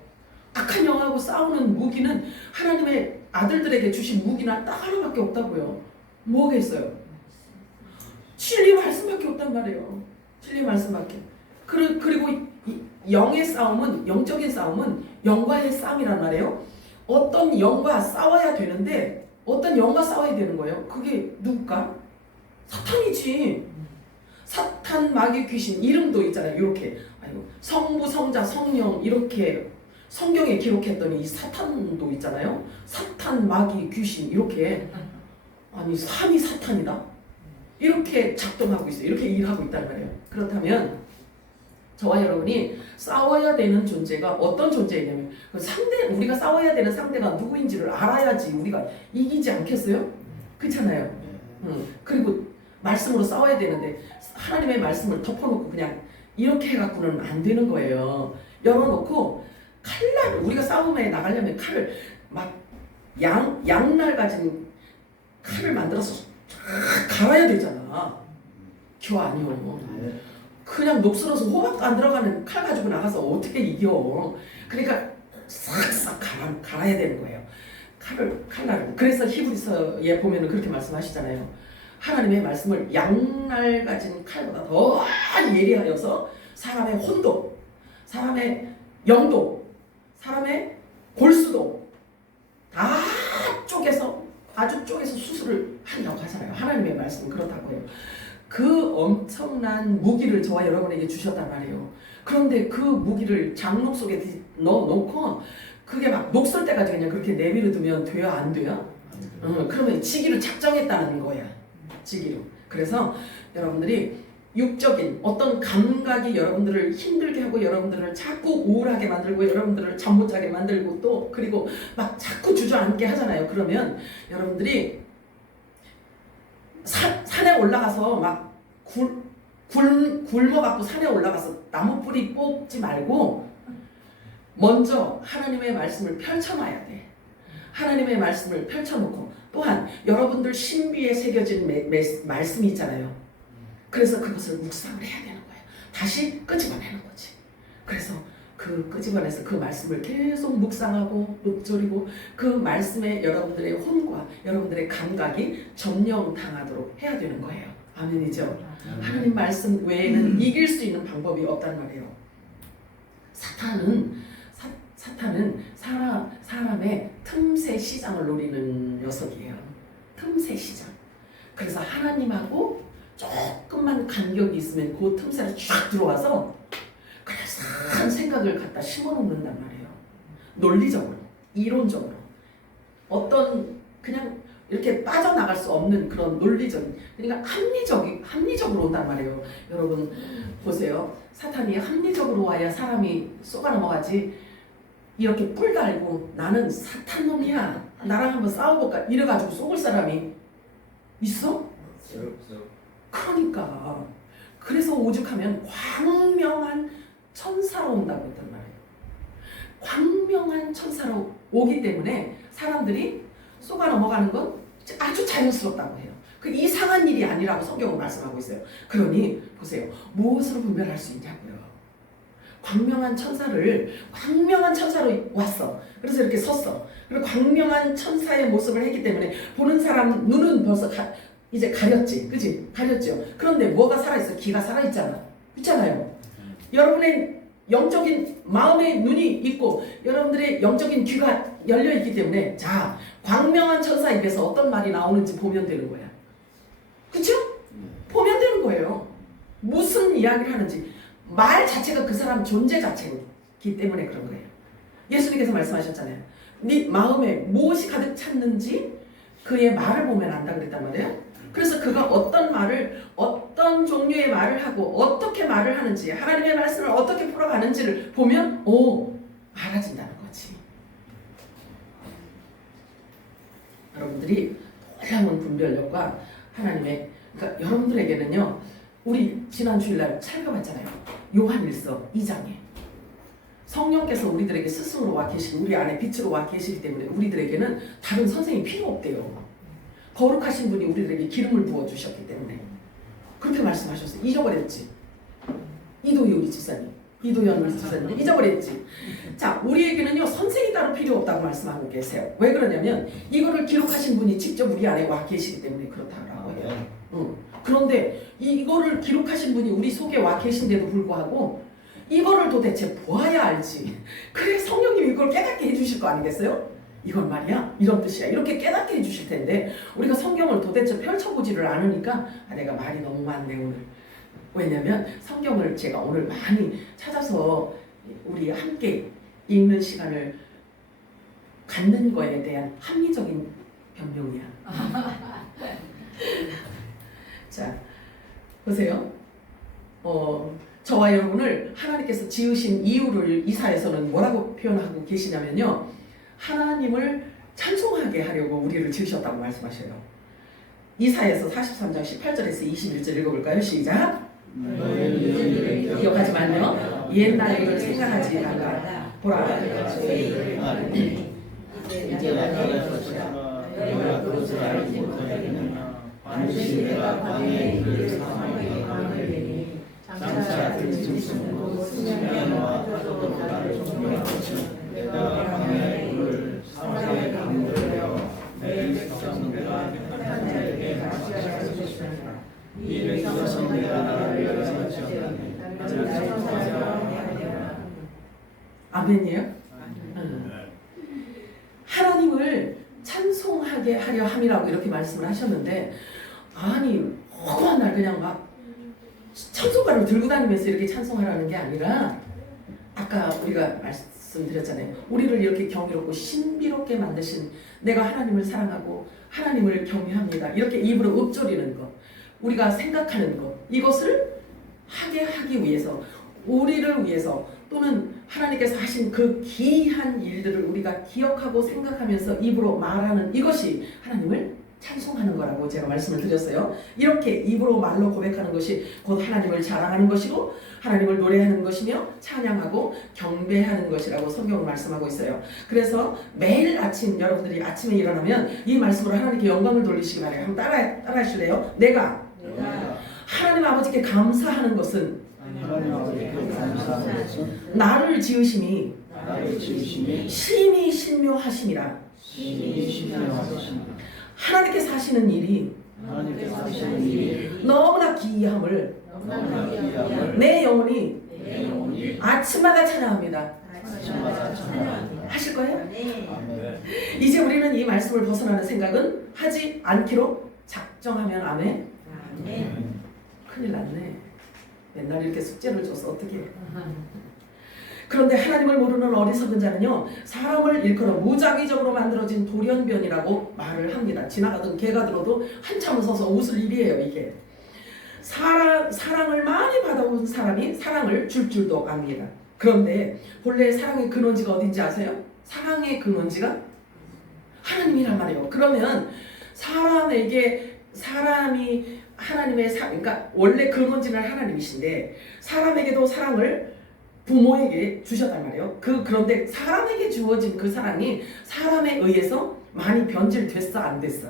악한 영하고 싸우는 무기는 하나님의 아들들에게 주신 무기는 딱 하나밖에 없다고요. 뭐겠어요? 진리 말씀밖에 없단 말이에요. 진리 말씀밖에. 그리고 영의 싸움은, 영적인 싸움은 영과의 싸움이란 말이에요. 어떤 영과 싸워야 되는데 어떤 영과 싸워야 되는 거예요. 그게 누굴까? 사탄이지. 사탄, 마귀, 귀신 이름도 있잖아요. 이렇게 성부, 성자, 성령 이렇게 성경에 기록했더니 이 사탄도 있잖아요. 사탄, 마귀, 귀신 이렇게 아니 삼위 사탄이다. 이렇게 작동하고 있어요. 이렇게 일하고 있단 말이에요. 그렇다면 저와 여러분이 싸워야 되는 존재가 어떤 존재이냐면 우리가 싸워야 되는 상대가 누구인지를 알아야지 우리가 이기지 않겠어요? 그렇잖아요. 그리고 말씀으로 싸워야 되는데 하나님의 말씀을 덮어놓고 그냥 이렇게 해갖고는 안 되는 거예요. 열어놓고 우리가 싸움에 나가려면 칼을 막 양날 가진 칼을 만들어서 갈아야 되잖아. 교 아니요. 그냥 녹슬어서 호박도 안 들어가는 칼 가지고 나가서 어떻게 이겨. 그러니까 싹싹 갈아야 되는 거예요. 칼날을. 그래서 히브리서에 보면 그렇게 말씀하시잖아요. 하나님의 말씀을 양날 가진 칼보다 더 예리하여서 사람의 혼도, 사람의 영도, 사람의 골수도 다 아주 쪼개서 수술을 한다고 하잖아요. 하나님의 말씀은 그렇다고 해요. 그 엄청난 무기를 저와 여러분에게 주셨단 말이에요. 그런데 그 무기를 장록 속에 넣어놓고 그게 막 녹슬 때까지 그냥 그렇게 내버려 두면 돼요? 안 돼요? 그러면 지기로 작정했다는 거야. 지기로. 그래서 여러분들이 육적인 어떤 감각이 여러분들을 힘들게 하고 여러분들을 자꾸 우울하게 만들고 여러분들을 잠 못 자게 만들고 또 그리고 막 자꾸 주저앉게 하잖아요. 그러면 여러분들이 산에 올라가서 막 굶어갖고 산에 올라가서 나무 뿌리 뽑지 말고 먼저 하나님의 말씀을 펼쳐놔야 돼. 하나님의 말씀을 펼쳐놓고 또한 여러분들 신비에 새겨진 말씀이 있잖아요. 그래서 그것을 묵상을 해야 되는 거예요. 다시 끄집어내는 거지. 그래서 끄집어내서 그 말씀을 계속 묵상하고 읊조리고 그 말씀에 여러분들의 혼과 여러분들의 감각이 점령당하도록 해야 되는 거예요. 아멘이죠? 하나님 말씀 외에는 이길 수 있는 방법이 없단 말이에요. 사탄은 사람의 틈새 시장을 노리는 녀석이에요. 틈새 시장. 그래서 하나님하고 조금만 간격이 있으면 그 틈새로 쫙 들어와서 그냥 산 생각을 갖다 심어놓는단 말이에요. 논리적으로, 이론적으로. 어떤 그냥 이렇게 빠져나갈 수 없는 그런 논리적인, 그러니까 합리적으로 온단 말이에요. 여러분 보세요. 사탄이 합리적으로 와야 사람이 쏘가 넘어가지. 이렇게 뿔 달고 나는 사탄 놈이야. 나랑 한번 싸워볼까? 이래가지고 쏘을 사람이 있어? 그러니까 그래서 오죽하면 광명한 천사로 온다고 했단 말이에요. 광명한 천사로 오기 때문에 사람들이 쏘가 넘어가는 건 아주 자연스럽다고 해요. 그 이상한 일이 아니라고 성경은 말씀하고 있어요. 그러니 보세요. 무엇으로 분별할 수 있냐고요. 광명한 천사로 왔어. 그래서 이렇게 섰어. 그리고 광명한 천사의 모습을 했기 때문에 보는 사람 눈은 벌써 이제 가렸지. 그지? 가렸죠. 그런데 뭐가 살아있어? 귀가 살아있잖아. 있잖아요. 여러분의 영적인 마음의 눈이 있고 여러분들의 영적인 귀가 열려있기 때문에 자, 광명한 천사 입에서 어떤 말이 나오는지 보면 되는 거야. 그쵸? 보면 되는 거예요. 무슨 이야기를 하는지. 말 자체가 그 사람 존재 자체이기 때문에 그런 거예요. 예수님께서 말씀하셨잖아요. 네 마음에 무엇이 가득 찼는지 그의 말을 보면 안다 그랬단 말이에요. 그래서 그가 어떤 종류의 말을 하고 어떻게 말을 하는지 하나님의 말씀을 어떻게 풀어가는지를 보면 알아진다는 거지. 여러분들이 놀라운 분별력과 하나님의 그러니까 여러분들에게는요, 우리 지난 주일날 살펴봤잖아요. 요한일서 2장에 성령께서 우리들에게 스승으로 와 계시고 우리 안에 빛으로 와 계시기 때문에 우리들에게는 다른 선생이 필요 없대요. 거룩하신 분이 우리들에게 기름을 부어 주셨기 때문에 그렇게 말씀하셨어요. 잊어버렸지? 이도희 집사님, 이도현 우리 집사님 잊어버렸지? 자, 우리에게는요 선생이 따로 필요 없다고 말씀하고 계세요. 왜 그러냐면 이거를 기록하신 분이 직접 우리 안에 와 계시기 때문에 그렇다고 해요. 그런데 이거를 기록하신 분이 우리 속에 와 계신데도 불구하고 이거를 도대체 보아야 알지. 그래 성령님이 이걸 깨닫게 해주실 거 아니겠어요? 이건 말이야 이런 뜻이야 이렇게 깨닫게 해주실 텐데 우리가 성경을 도대체 펼쳐보지를 않으니까 내가 말이 너무 많네 오늘. 왜냐면 성경을 제가 오늘 많이 찾아서 우리 함께 읽는 시간을 갖는 거에 대한 합리적인 변명이야. 자, 보세요. 저와 여러분을 하나님께서 지으신 이유를 이사에서는 뭐라고 표현하고 계시냐면요. 하나님을 찬송하게 하려고 우리를 지으셨다고 말씀하셔요. 이사에서 43장 18절에서 21절 읽어볼까요? 시작! 기억하지 말며 옛날 일을 생각하지 말라. 보라, 이제 나타날 것이라 너희가 그것을 알지 못하겠느냐 반드시 내가 광야의 일을 사망하게 하리니 장차 들짐승도 승냥이와 파도도 나를 존경하고 내가 광야의 일을 사망하게 강도하여 내 백성들과 택한 자에게 낚시할 것이라 이 백성은 내가 나를 위하여 아멘이에요? 하나님을 찬송하게 하려 함이라고 이렇게 말씀을 하셨는데 아니 허구한 날 그냥 막 찬송가를 들고 다니면서 이렇게 찬송하라는 게 아니라 아까 우리가 말씀드렸잖아요. 우리를 이렇게 경이롭고 신비롭게 만드신 내가 하나님을 사랑하고 하나님을 경외합니다. 이렇게 입으로 읊조리는 것, 우리가 생각하는 것, 이것을 하게 하기 위해서 우리를 위해서 또는 하나님께서 하신 그 기이한 일들을 우리가 기억하고 생각하면서 입으로 말하는 이것이 하나님을 찬송하는 거라고 제가 말씀을 드렸어요. 이렇게 입으로 말로 고백하는 것이 곧 하나님을 자랑하는 것이고 하나님을 노래하는 것이며 찬양하고 경배하는 것이라고 성경은 말씀하고 있어요. 그래서 매일 아침 여러분들이 아침에 일어나면 이 말씀으로 하나님께 영광을 돌리시기 바라요. 한번 따라 하실래요? 내가 하나님 아버지께 감사하는 것은 나를 지으심이 심히 신묘하심이라. 하나님께서 하시는 일이 너무나 기이함을 내 영혼이 아침마다 찬양합니다. 하실 거예요? 이제 우리는 이 말씀을 벗어나는 생각은 하지 않기로 작정하면 아멘. 큰일 났네. 맨날 이렇게 숙제를 줘서 어떻게 해. 그런데 하나님을 모르는 어리석은 자는요 사람을 일컬어 무작위적으로 만들어진 돌연변이라고 말을 합니다. 지나가던 개가 들어도 한참 서서 웃을 일이에요. 이게 사랑을 많이 받아온 사람이 사랑을 줄 줄도 압니다. 그런데 본래 사랑의 근원지가 어딘지 아세요? 사랑의 근원지가 하나님이란 말이에요. 그러면 사람이 하나님의 그러니까 원래 근원지는 하나님이신데 사람에게도 사랑을 부모에게 주셨단 말이에요. 그런데 사람에게 주어진 그 사랑이 사람에 의해서 많이 변질됐어 안 됐어?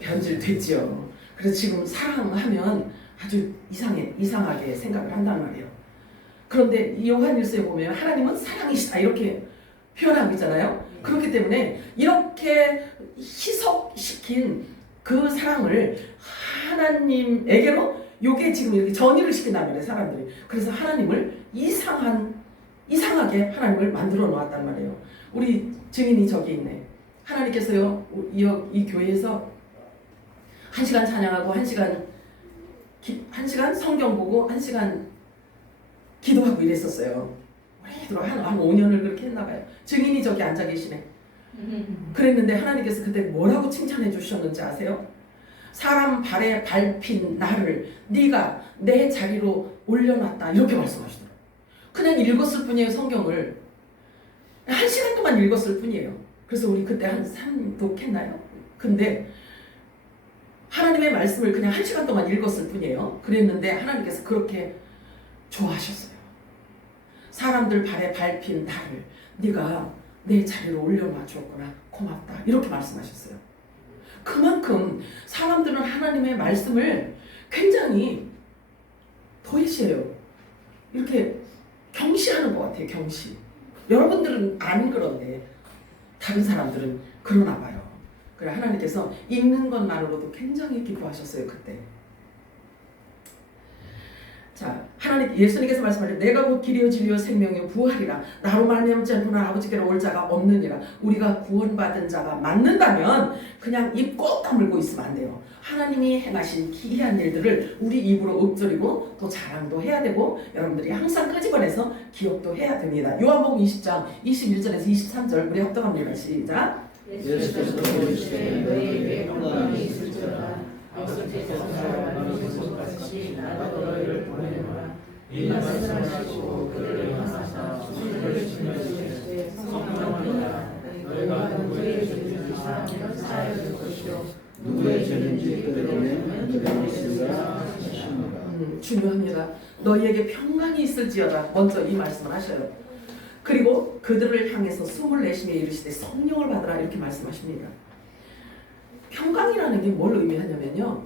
변질됐죠. 그래서 지금 사랑하면 아주 이상하게 생각을 한단 말이에요. 그런데 이 요한일서에 보면 하나님은 사랑이시다 이렇게 표현하고 있잖아요. 그렇기 때문에 이렇게 희석시킨 그 사랑을 하나님에게로 요게 지금 이렇게 전이를 시킨단 말이에요. 사람들이. 그래서 하나님을 이상하게 하나님을 만들어 놓았단 말이에요. 우리 증인이 저기 있네. 하나님께서요 이 교회에서 1시간 찬양하고 1시간 성경 보고 1시간 기도하고 이랬었어요. 오래도록 한 5년을 그렇게 했나 봐요. 증인이 저기 앉아 계시네. 그랬는데 하나님께서 그때 뭐라고 칭찬해 주셨는지 아세요? 사람 발에 밟힌 나를 네가 내 자리로 올려놨다 이렇게 말씀하시더라고요. 그냥 읽었을 뿐이에요. 성경을 1시간 동안 읽었을 뿐이에요. 그래서 우리 그때 한 3독 했나요? 근데 하나님의 말씀을 그냥 1시간 동안 읽었을 뿐이에요. 그랬는데 하나님께서 그렇게 좋아하셨어요. 사람들 발에 밟힌 나를 네가 내 자리로 올려놔 주었구나. 고맙다. 이렇게 말씀하셨어요. 그만큼 사람들은 하나님의 말씀을 굉장히 도외시해요. 이렇게 경시하는 것 같아요. 경시. 여러분들은 안 그런데 다른 사람들은 그러나 봐요. 그래 하나님께서 읽는 것만으로도 굉장히 기뻐하셨어요. 그때. 자, 하나님 예수님께서 말씀하셨죠. 내가 곧 길이요 진리요 생명이요 부활이라. 나로 말미암지 않고는 아버지께로 올 자가 없느니라. 우리가 구원받은 자가 맞는다면 그냥 입 꼭 다물고 있으면 안 돼요. 하나님이 행하신 기이한 일들을 우리 입으로 읊조리고 또 자랑도 해야 되고 여러분들이 항상 끄집어내서 기억도 해야 됩니다. 요한복음 20장 21절에서 23절 우리 합독합니다. 시작. 예수께서 보시되 너희에게 평강이 있을지어다. 아버지의 천사가 보내신 같이 나도 너희를 보내노라. 이 말씀하시고 그들을 향하사 손을 지면서 성령이라 너희가 누구의 죄인지 사하여 줄 것이요 누구의 죄인지 그들에게는 면도될 것이라 하시니라. 중요합니다. 너희에게 평강이 있을지어다. 먼저 이 말씀을 하셔요. 그리고 그들을 향해서 숨을 내쉬며 이르시되 성령을 받으라 이렇게 말씀하십니다. 평강이라는 게 뭘 의미하냐면요.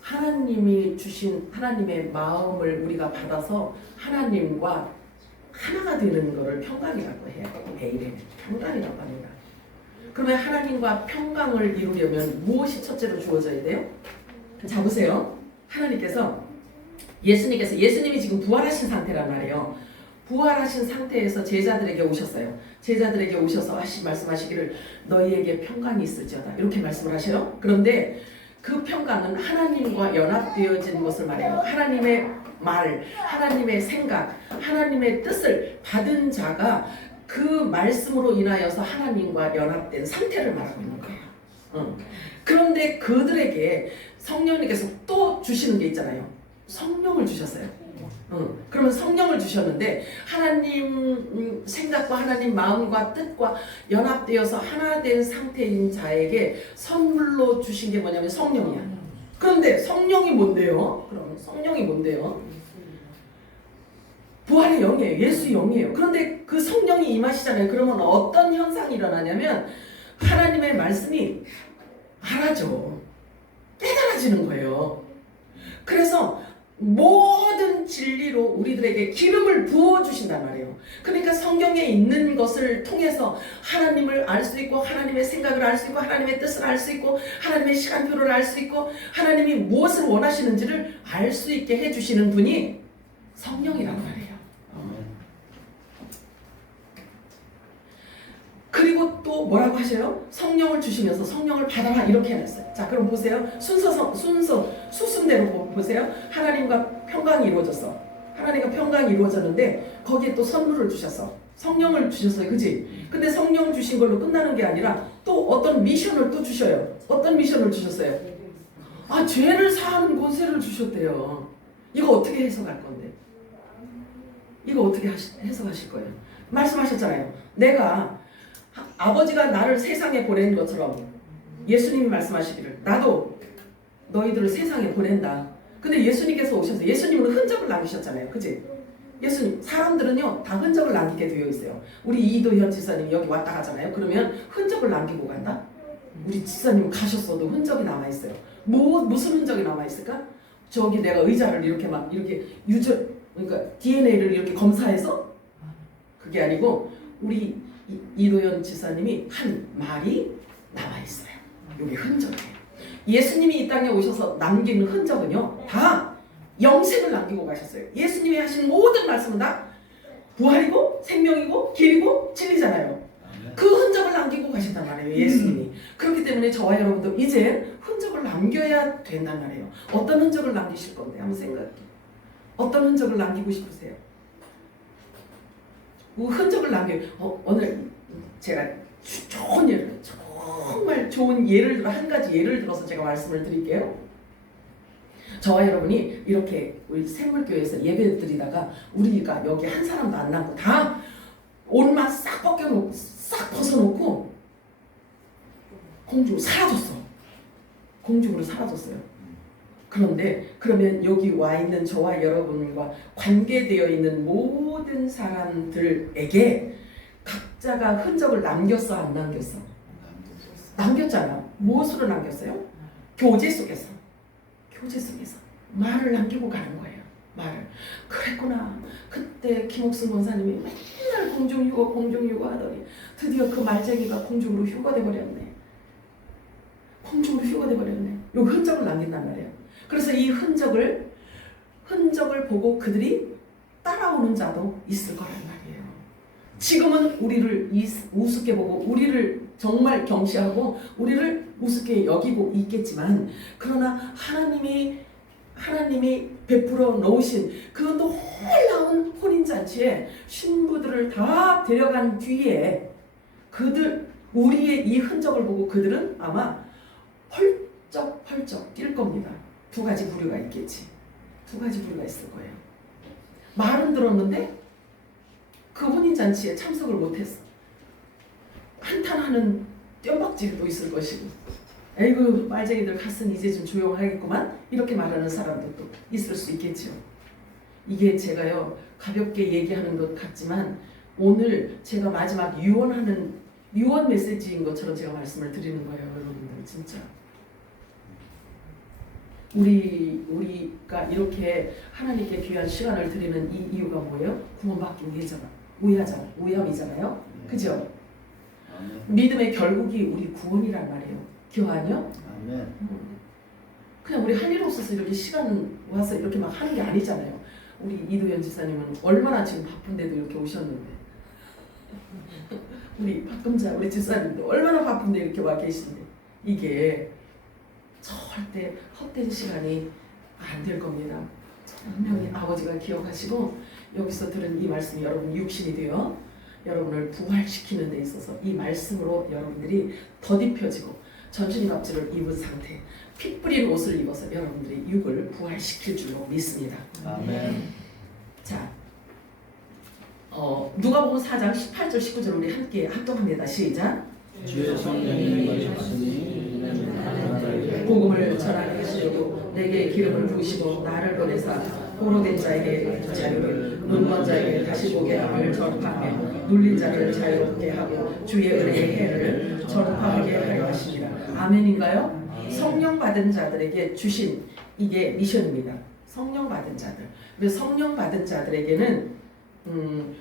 하나님이 주신 하나님의 마음을 우리가 받아서 하나님과 하나가 되는 것을 평강이라고 해요. 베일에 평강이라고 합니다. 그러면 하나님과 평강을 이루려면 무엇이 첫째로 주어져야 돼요? 자 보세요. 하나님께서 예수님이 지금 부활하신 상태란 말이에요. 부활하신 상태에서 제자들에게 오셨어요. 제자들에게 오셔서 말씀하시기를 너희에게 평강이 있을지어다 이렇게 말씀을 하셔요. 그런데 그 평강은 하나님과 연합되어진 것을 말해요. 하나님의 말, 하나님의 생각, 하나님의 뜻을 받은 자가 그 말씀으로 인하여서 하나님과 연합된 상태를 말하고 있는 거예요. 그런데 그들에게 성령님께서 또 주시는 게 있잖아요. 성령을 주셨어요. 그러면 성령을 주셨는데 하나님 생각과 하나님 마음과 뜻과 연합되어서 하나 된 상태인 자에게 선물로 주신 게 뭐냐면 성령이야. 그런데 성령이 뭔데요? 그럼 성령이 뭔데요? 부활의 영이에요. 예수의 영이에요. 그런데 그 성령이 임하시잖아요. 그러면 어떤 현상이 일어나냐면 하나님의 말씀이 알아져. 깨달아지는 거예요. 그래서 모든 진리로 우리들에게 기름을 부어주신단 말이에요. 그러니까 성경에 있는 것을 통해서 하나님을 알 수 있고 하나님의 생각을 알 수 있고 하나님의 뜻을 알 수 있고 하나님의 시간표를 알 수 있고 하나님이 무엇을 원하시는지를 알 수 있게 해주시는 분이 성령이란 말이에요. 그리고 또 뭐라고 하셔요? 성령을 주시면서 성령을 받아라 이렇게 했어요. 자 그럼 보세요. 순서 수순대로 보세요. 하나님과 평강이 이루어졌어. 하나님과 평강이 이루어졌는데 거기에 또 선물을 주셨어. 성령을 주셨어요. 그지? 근데 성령 주신 걸로 끝나는 게 아니라 또 어떤 미션을 또 주셔요. 어떤 미션을 주셨어요? 죄를 사하는 권세를 주셨대요. 이거 어떻게 해석할 건데? 이거 어떻게 해석하실 거예요? 말씀하셨잖아요. 내가 아버지가 나를 세상에 보낸 것처럼 예수님이 말씀하시기를 나도 너희들을 세상에 보낸다. 근데 예수님께서 오셔서 예수님은 흔적을 남기셨잖아요. 그치? 예수님 사람들은요 다 흔적을 남기게 되어 있어요. 우리 이도현 지사님이 여기 왔다 가잖아요. 그러면 흔적을 남기고 간다? 우리 지사님 가셨어도 흔적이 남아있어요. 무슨 흔적이 남아있을까? 저기 내가 의자를 이렇게 그러니까 DNA를 이렇게 검사해서 그게 아니고 우리 이도현 지사님이 한 말이 남아있어요. 이게 흔적이에요. 예수님이 이 땅에 오셔서 남기는 흔적은요 다 영생을 남기고 가셨어요. 예수님이 하신 모든 말씀은 다 부활이고 생명이고 길이고 진리잖아요. 그 흔적을 남기고 가신단 말이에요. 예수님이. 그렇기 때문에 저와 여러분도 이제 흔적을 남겨야 된단 말이에요. 어떤 흔적을 남기실 건데 한번 생각해. 어떤 흔적을 남기고 싶으세요? 흔적을 오늘 제가 좋은 예를, 정말 좋은 예를 들어 한 가지 예를 들어서 제가 말씀을 드릴게요. 저와 여러분이 이렇게 우리 샘물교회에서 예배 드리다가 우리가 여기 한 사람도 안 남고 다 옷만 싹 벗겨놓고 싹 벗어놓고 공주 사라졌어. 공중으로 사라졌어요. 그런데 그러면 여기 와 있는 저와 여러분과 관계되어 있는 모든 사람들에게 각자가 흔적을 남겼어, 안 남겼어? 남겼잖아. 무엇으로 남겼어요? 교제 속에서. 교제 속에서 말을 남기고 가는 거예요. 말을. 그랬구나. 그때 김옥순 권사님이 맨날 공중휴거 하더니 드디어 그 말쟁이가 공중으로 휴거돼 버렸네. 공중으로 휴거돼 버렸네. 요 흔적을 남긴단 말이에요. 그래서 이 흔적을 보고 그들이 따라오는 자도 있을 거란 말이에요. 지금은 우리를 우습게 보고 우리를 정말 경시하고 우리를 우습게 여기고 있겠지만, 그러나 하나님이 베풀어 놓으신 그 놀라운 혼인잔치에 신부들을 다 데려간 뒤에 우리의 이 흔적을 보고 그들은 아마 펄쩍펄쩍 뛸 겁니다. 두 가지 부류가 있겠지. 두 가지 부류가 있을 거예요. 말은 들었는데 그 혼인잔치에 참석을 못했어. 한탄하는 똠박질도 있을 것이고, 에이구 말쟁이들 갔으니 이제 좀 조용하겠구만, 이렇게 말하는 사람도 또 있을 수 있겠죠. 이게 제가요 가볍게 얘기하는 것 같지만 오늘 제가 마지막 유언 메시지인 것처럼 제가 말씀을 드리는 거예요. 여러분들 진짜 우리가 이렇게 하나님께 귀한 시간을 드리는 이 이유가 뭐예요? 구원받기 위해잖아. 우야이잖아요. 그죠? 믿음의 결국이 우리 구원이란 말이에요. 교환이요? 그냥 우리 할 일 없어서 이렇게 시간 와서 이렇게 막 하는 게 아니잖아요. 우리 이도현 지사님은 얼마나 지금 바쁜데도 이렇게 오셨는데, 우리 박금자 우리 지사님도 얼마나 바쁜데 이렇게 와 계신데, 이게 절대 헛된 시간이 안 될 겁니다. 분명히 아버지가 기억하시고 여기서 들은 이 말씀이 여러분 육신이 되어 여러분을 부활시키는 데 있어서 이 말씀으로 여러분들이 더딥혀지고 전신갑주를 입은 상태, 피 뿌린 옷을 입어서 여러분들이 육을 부활시킬 줄로 믿습니다. 아멘. 자, 누가복음 4장 18절 19절 우리 함께 합독합니다. 시작. 주의 성령이 임하셨으니 복음을 전하게 하시려고 내게 기름을 부으시고 나를 보내사 포로된 자에게 자유를, 눈먼 자에게 다시 보게 함을 전파하며 눌린 자를 자유롭게 하고 주의 은혜의 해를 전파하게 하려 하십니다. 아멘인가요? 성령 받은 자들에게 주신 이게 미션입니다. 성령 받은 자들. 그래서 성령 받은 자들에게는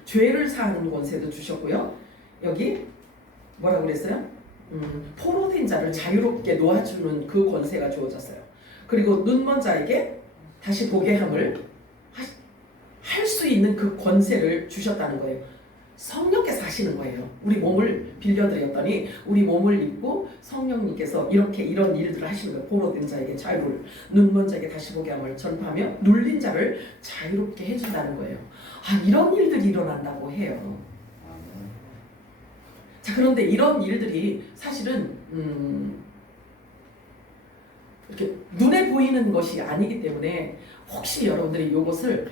죄를 사하는 권세도 주셨고요. 여기 뭐라고 그랬어요? 포로된 자를 자유롭게 놓아주는 그 권세가 주어졌어요. 그리고 눈먼 자에게 다시 보게 함을 할 수 있는 그 권세를 주셨다는 거예요. 성령께서 하시는 거예요. 우리 몸을 빌려드렸더니 우리 몸을 입고 성령님께서 이런 일들을 하시는 거예요. 포로된 자에게 자유를, 눈먼 자에게 다시 보게 함을 전파하며 눌린 자를 자유롭게 해준다는 거예요. 이런 일들이 일어난다고 해요. 자, 그런데 이런 일들이 사실은 이렇게 눈에 보이는 것이 아니기 때문에 혹시 여러분들이 이것을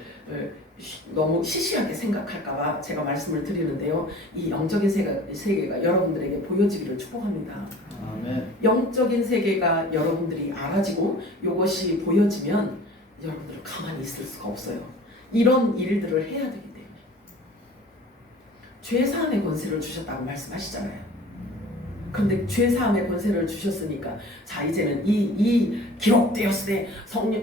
너무 시시하게 생각할까봐 제가 말씀을 드리는데요. 이 영적인 세계가 여러분들에게 보여지기를 축복합니다. 아멘. 영적인 세계가 여러분들이 알아지고 이것이 보여지면 여러분들은 가만히 있을 수가 없어요. 이런 일들을 해야 되기 때문에. 죄사함의 권세를 주셨다고 말씀하시잖아요. 그런데 죄사함의 권세를 주셨으니까 자 이제는 이 기록되었을 때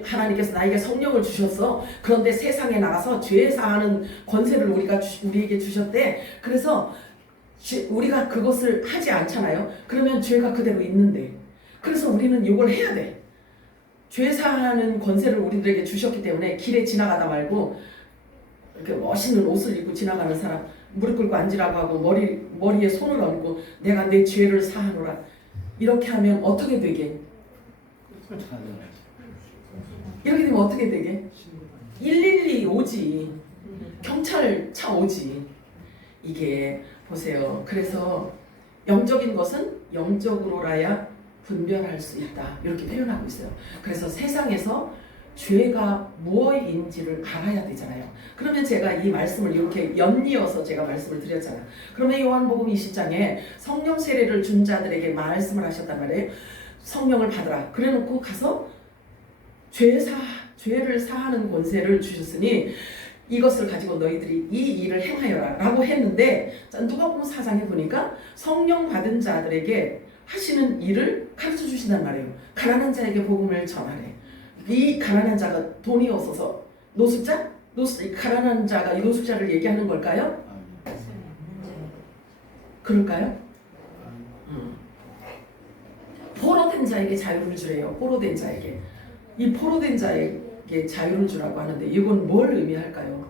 하나님께서 나에게 성령을 주셨어. 그런데 세상에 나가서 죄사하는 권세를 우리에게 주셨대. 그래서 우리가 그것을 하지 않잖아요. 그러면 죄가 그대로 있는데, 그래서 우리는 이걸 해야 돼. 죄사하는 권세를 우리들에게 주셨기 때문에 길에 지나가다 말고 이렇게 멋있는 옷을 입고 지나가는 사람 무릎 꿇고 앉으라고 하고 머리에 손을 얹고 내가 내 죄를 사하노라, 이렇게 하면 어떻게 되게? 이렇게 되면 어떻게 되게? 112 오지, 경찰차 오지. 이게 보세요. 그래서 영적인 것은 영적으로라야 분별할 수 있다, 이렇게 표현하고 있어요. 그래서 세상에서 죄가 무엇인지를 알아야 되잖아요. 그러면 제가 이 말씀을 이렇게 연이어서 제가 말씀을 드렸잖아요. 그러면 요한복음 20장에 성령 세례를 준 자들에게 말씀을 하셨단 말이에요. 성령을 받으라. 그래놓고 가서 죄를 사하는 권세를 주셨으니 이것을 가지고 너희들이 이 일을 행하여라 라고 했는데, 누가복음 4장에 보니까 성령 받은 자들에게 하시는 일을 가르쳐 주신단 말이에요. 가난한 자에게 복음을 전하래. 이 가난한 자가 돈이 없어서 가난한 자가 이 노숙자를 얘기하는 걸까요? 그럴까요? 포로된 자에게 자유를 주래요. 포로된 자에게. 이 포로된 자에게 자유를 주라고 하는데 이건 뭘 의미할까요?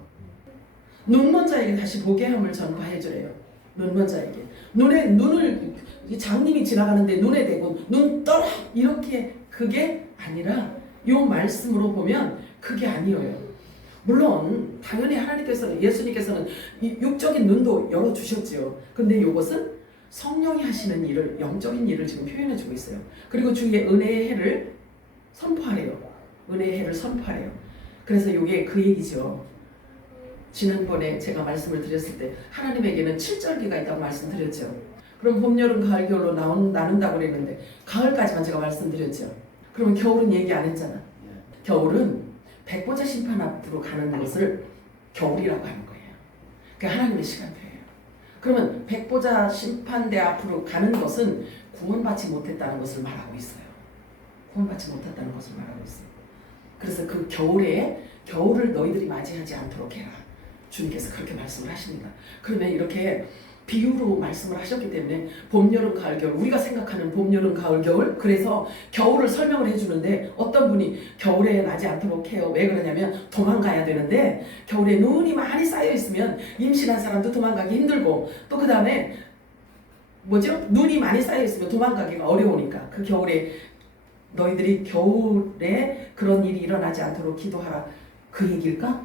눈먼 자에게 다시 보게 함을 전파해 주래요. 눈먼 자에게. 눈을 장님이 지나가는데 눈에 대고 눈 떠라 이렇게, 그게 아니라 이 말씀으로 보면 그게 아니에요. 물론 당연히 하나님께서는, 예수님께서는 이 육적인 눈도 열어주셨지요. 근데 이것은 성령이 하시는 일을, 영적인 일을 지금 표현해 주고 있어요. 그리고 주의 은혜의 해를 선포하래요. 은혜의 해를 선포하래요. 그래서 이게 그 얘기죠. 지난번에 제가 말씀을 드렸을 때 하나님에게는 7절기가 있다고 말씀드렸죠. 그럼 봄, 여름, 가을, 겨울로 나눈다고 그랬는데 가을까지만 제가 말씀드렸죠. 그러면 겨울은 얘기 안 했잖아. 겨울은 백보자 심판 앞으로 가는 것을 겨울이라고 하는 거예요. 그게 하나님의 시간표예요. 그러면 백보자 심판대 앞으로 가는 것은 구원받지 못했다는 것을 말하고 있어요. 구원받지 못했다는 것을 말하고 있어요. 그래서 그 겨울을 너희들이 맞이하지 않도록 해라. 주님께서 그렇게 말씀을 하십니다. 그러면 이렇게 비유로 말씀을 하셨기 때문에 봄, 여름, 가을, 겨울, 우리가 생각하는 봄, 여름, 가을, 겨울, 그래서 겨울을 설명을 해주는데 어떤 분이 겨울에 나지 않도록 해요. 왜 그러냐면 도망가야 되는데 겨울에 눈이 많이 쌓여 있으면 임신한 사람도 도망가기 힘들고, 또 그 다음에 눈이 많이 쌓여 있으면 도망가기가 어려우니까 그 겨울에 너희들이 겨울에 그런 일이 일어나지 않도록 기도하라, 그 얘기일까?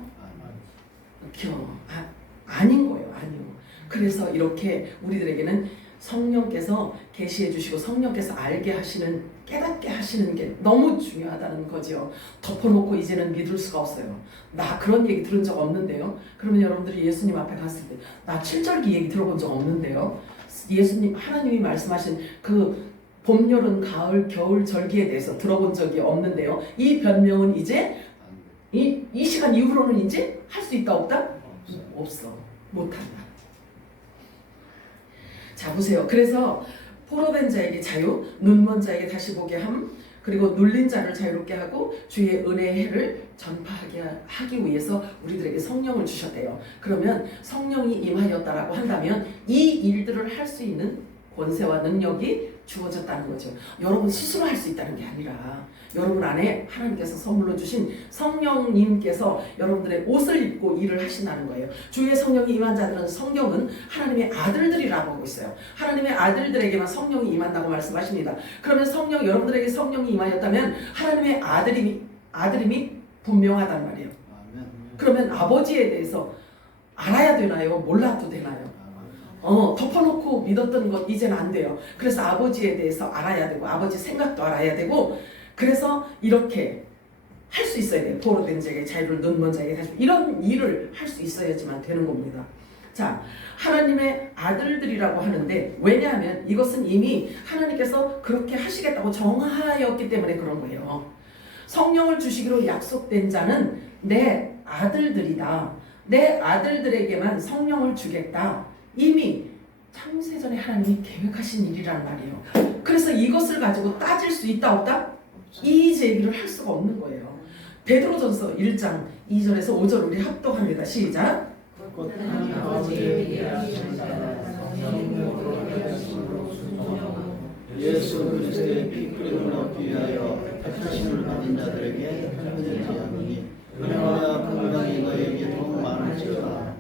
아닌 거예요. 아니요. 그래서 이렇게 우리들에게는 성령께서 계시해 주시고 성령께서 알게 하시는, 깨닫게 하시는 게 너무 중요하다는 거죠. 덮어놓고 이제는 믿을 수가 없어요. 나 그런 얘기 들은 적 없는데요. 그러면 여러분들이 예수님 앞에 갔을 때 나 7절기 얘기 들어본 적 없는데요. 예수님, 하나님이 말씀하신 그 봄, 여름, 가을, 겨울 절기에 대해서 들어본 적이 없는데요. 이 변명은 이제 이 시간 이후로는 이제 할 수 있다 없다? 없어. 못한다. 자, 보세요. 그래서 포로된 자에게 자유, 눈먼 자에게 다시 보게 함, 그리고 눌린 자를 자유롭게 하고 주의 은혜의 해를 전파하게 하기 위해서 우리들에게 성령을 주셨대요. 그러면 성령이 임하였다라고 한다면 이 일들을 할 수 있는 권세와 능력이 주어졌다는 거죠. 여러분 스스로 할 수 있다는 게 아니라 여러분 안에 하나님께서 선물로 주신 성령님께서 여러분들의 옷을 입고 일을 하신다는 거예요. 주의 성령이 임한 자들은 성경은 하나님의 아들들이라고 하고 있어요. 하나님의 아들들에게만 성령이 임한다고 말씀하십니다. 그러면 여러분들에게 성령이 임하였다면 하나님의 아들임이 분명하단 말이에요. 그러면 아버지에 대해서 알아야 되나요? 몰라도 되나요? 덮어놓고 믿었던 것 이제는 안 돼요. 그래서 아버지에 대해서 알아야 되고 아버지 생각도 알아야 되고, 그래서 이렇게 할 수 있어야 돼요. 포로된 자에게 자유를, 눈먼 자에게 다시, 이런 일을 할 수 있어야지만 되는 겁니다. 자, 하나님의 아들들이라고 하는데, 왜냐하면 이것은 이미 하나님께서 그렇게 하시겠다고 정하였기 때문에 그런 거예요. 성령을 주시기로 약속된 자는 내 아들들이다. 내 아들들에게만 성령을 주겠다. 이미 창세전에 하나님이 계획하신 일이란 말이에요. 그래서 이것을 가지고 따질 수 있다 없다? 이 제기를 할 수가 없는 거예요. 베드로전서 1장 2절에서 5절 우리 합독합니다. 시작. 예수 그리스도의 피 뿌림을 얻기 위하여 택하심을 받은 자들에게 편지하노니 은혜와 평강이 너에게 더 많을지어다.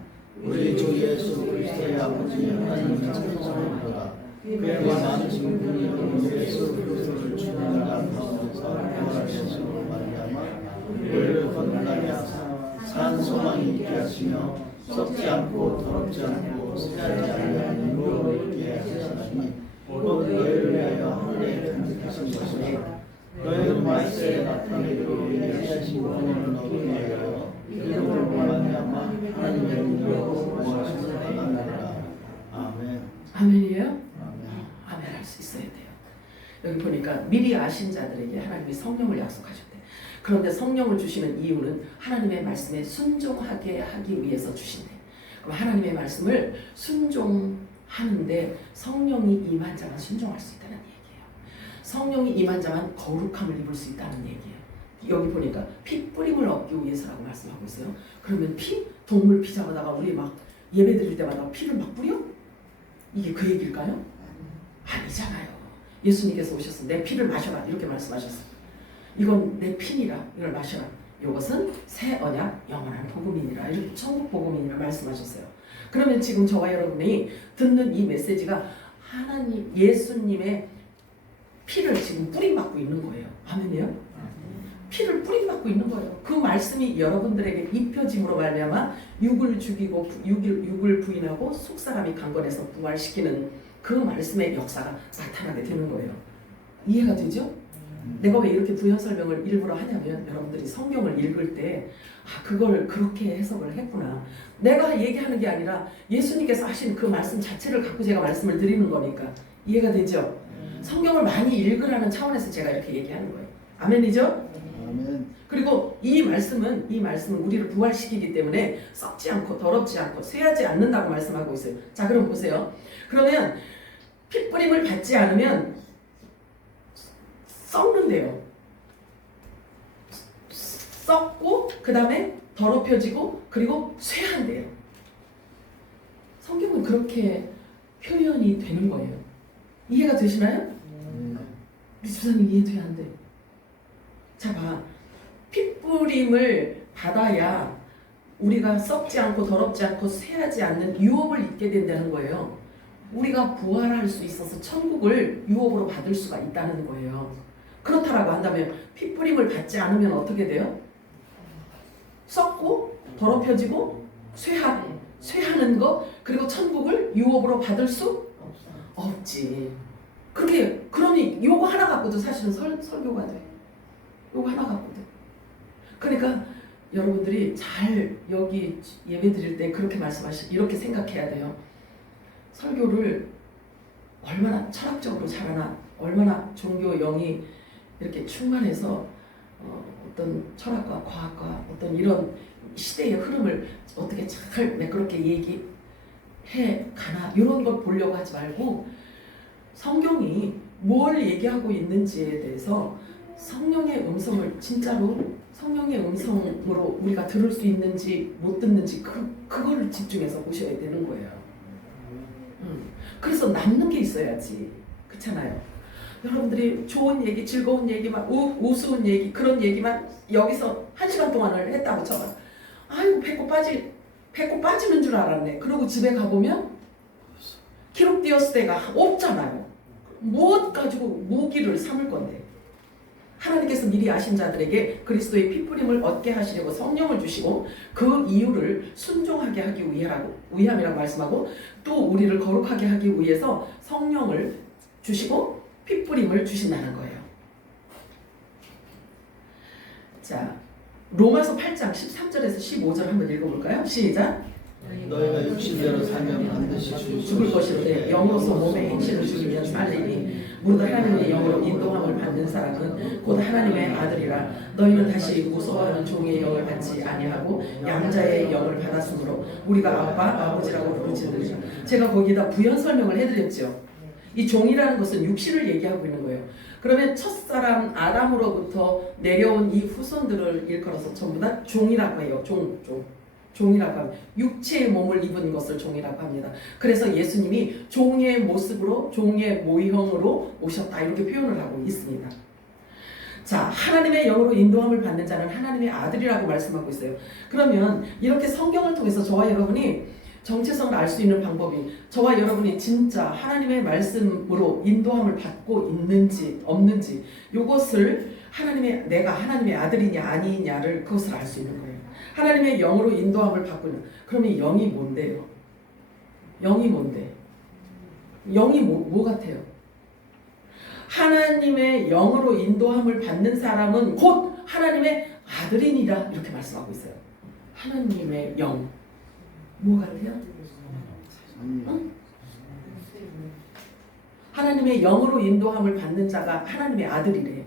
우리 주 예수 그리스도의 아버지 하나님의 천성으로다. 그의 많으신 분이 예수 그리스도를 죽은 자 가운데서 부활하셨음으로 말미암아 우리를 건강하게 하사 산 소망이 있게 하시며 썩지 않고 더럽지 않고 쇠하지 않는 인물을 있게 하시나니 곧 너희를 위하여 하늘에 간직하신 것이라. 너희는 말세에 나타내기로 예비하신 구원을 얻기 위하여 이름으로 말미암아 하나님의 능력으로 구하심을 받느니라. 아멘. 아멘이에요? 아멘 할 수 있어야 돼요. 여기 보니까 미리 아신 자들에게 하나님이 성령을 약속하셨대. 그런데 성령을 주시는 이유는 하나님의 말씀에 순종하게 하기 위해서 주신대. 그럼 하나님의 말씀을 순종하는데 성령이 임한 자만 순종할 수 있다는 얘기예요. 성령이 임한 자만 거룩함을 입을 수 있다는 얘기예요. 여기 보니까 피 뿌림을 얻기 위해서라고 말씀하고 있어요. 그러면 동물 피 잡아다가 우리 막 예배 드릴 때마다 피를 막 뿌려? 이게 그 얘기일까요? 아니잖아요. 예수님께서 오셔서 내 피를 마셔라 이렇게 말씀하셨어요. 이건 내 피니라 이걸 마셔라. 이것은 새 언약 영원한 복음이니라 이렇게 천국 복음이니라 말씀하셨어요. 그러면 지금 저와 여러분이 듣는 이 메시지가 하나님 예수님의 피를 지금 뿌림받고 있는 거예요. 아멘이요? 피를 뿌림받고 있는 거예요. 그 말씀이 여러분들에게 입혀짐으로 말미암아 육을 죽이고 육을 부인하고 속사람이 강건해서 부활시키는 그 말씀의 역사가 나타나게 되는 거예요. 이해가 되죠? 내가 왜 이렇게 부연 설명을 일부러 하냐면 여러분들이 성경을 읽을 때 그걸 그렇게 해석을 했구나. 내가 얘기하는 게 아니라 예수님께서 하신 그 말씀 자체를 갖고 제가 말씀을 드리는 거니까 이해가 되죠? 성경을 많이 읽으라는 차원에서 제가 이렇게 얘기하는 거예요. 아멘이죠? 아멘. 그리고 이 말씀은 우리를 부활시키기 때문에 썩지 않고 더럽지 않고 쇠하지 않는다고 말씀하고 있어요. 자, 그럼 보세요. 그러면 핏뿌림을 받지 않으면 썩는데요. 썩고 그 다음에 더럽혀지고 그리고 쇠한대요. 성경은 그렇게 표현이 되는 거예요. 이해가 되시나요? 우리 집사님 이해돼야 안 돼. 자, 봐. 핏뿌림을 받아야 우리가 썩지 않고 더럽지 않고 쇠하지 않는 유업을 입게 된다는 거예요. 우리가 부활할 수 있어서 천국을 유업으로 받을 수가 있다는 거예요. 그렇다라고 한다면 핏뿌림을 받지 않으면 어떻게 돼요? 썩고 더럽혀지고 쇠하는 거 그리고 천국을 유업으로 받을 수 없지. 그러니 요거 하나 갖고도 사실은 설교가 돼. 요거 하나 갖고도. 그러니까 여러분들이 잘 여기 예배 드릴 때 그렇게 이렇게 생각해야 돼요. 설교를 얼마나 철학적으로 잘하나, 얼마나 종교 영이 이렇게 충만해서 어떤 철학과 과학과 어떤 이런 시대의 흐름을 어떻게 잘 매끄럽게 얘기해 가나 이런 걸 보려고 하지 말고 성경이 뭘 얘기하고 있는지에 대해서 성령의 음성을 진짜로 성령의 음성으로 우리가 들을 수 있는지 못 듣는지 그거를 집중해서 보셔야 되는 거예요. 그래서 남는 게 있어야지. 그렇잖아요. 여러분들이 좋은 얘기, 즐거운 얘기만, 우스운 얘기, 그런 얘기만 여기서 1시간 동안을 했다고 쳐봐. 아이고 배꼽 빠지는 줄 알았네. 그러고 집에 가보면 기록되었을 때가 없잖아요. 무엇 가지고 무기를 삼을 건데. 하나님께서 미리 아신 자들에게 그리스도의 피뿌림을 얻게 하시려고 성령을 주시고 그 이유를 순종하게 하기 위함이라고 말씀하고 또 우리를 거룩하게 하기 위해서 성령을 주시고 핏뿌림을 주신다는 거예요. 자, 로마서 8장 13절에서 15절 한번 읽어볼까요? 시작. 너희가 육신대로 살면 반드시 죽을 것인데 영으로서 몸의 행실을 죽이면 살리니 무릇 하나님의 영으로 인도함을 받는 사람은 곧 하나님의 아들이라. 너희는 다시 무서워하는 종의 영을 받지 아니하고 양자의 영을 받았으므로 우리가 아빠 아버지라고 부르짖느니라. 제가 거기다 부연 설명을 해드렸죠. 이 종이라는 것은 육신을 얘기하고 있는 거예요. 그러면 첫사람 아담으로부터 내려온 이 후손들을 일컬어서 전부 다 종이라고 해요. 종이라고 합니다. 육체의 몸을 입은 것을 종이라고 합니다. 그래서 예수님이 종의 모습으로 종의 모형으로 오셨다 이렇게 표현을 하고 있습니다. 자, 하나님의 영으로 인도함을 받는 자는 하나님의 아들이라고 말씀하고 있어요. 그러면 이렇게 성경을 통해서 저와 여러분이 정체성을 알 수 있는 방법이 저와 여러분이 진짜 하나님의 말씀으로 인도함을 받고 있는지 없는지 이것을 내가 하나님의 아들이냐 아니냐를 그것을 알 수 있는 거예요. 하나님의 영으로 인도함을 받고 있는. 그러면 영이 뭔데요? 영이 뭔데? 영이 뭐 같아요? 하나님의 영으로 인도함을 받는 사람은 곧 하나님의 아들이니라 이렇게 말씀하고 있어요. 하나님의 영 뭐 같아요? 응? 하나님의 영으로 인도함을 받는 자가 하나님의 아들이래.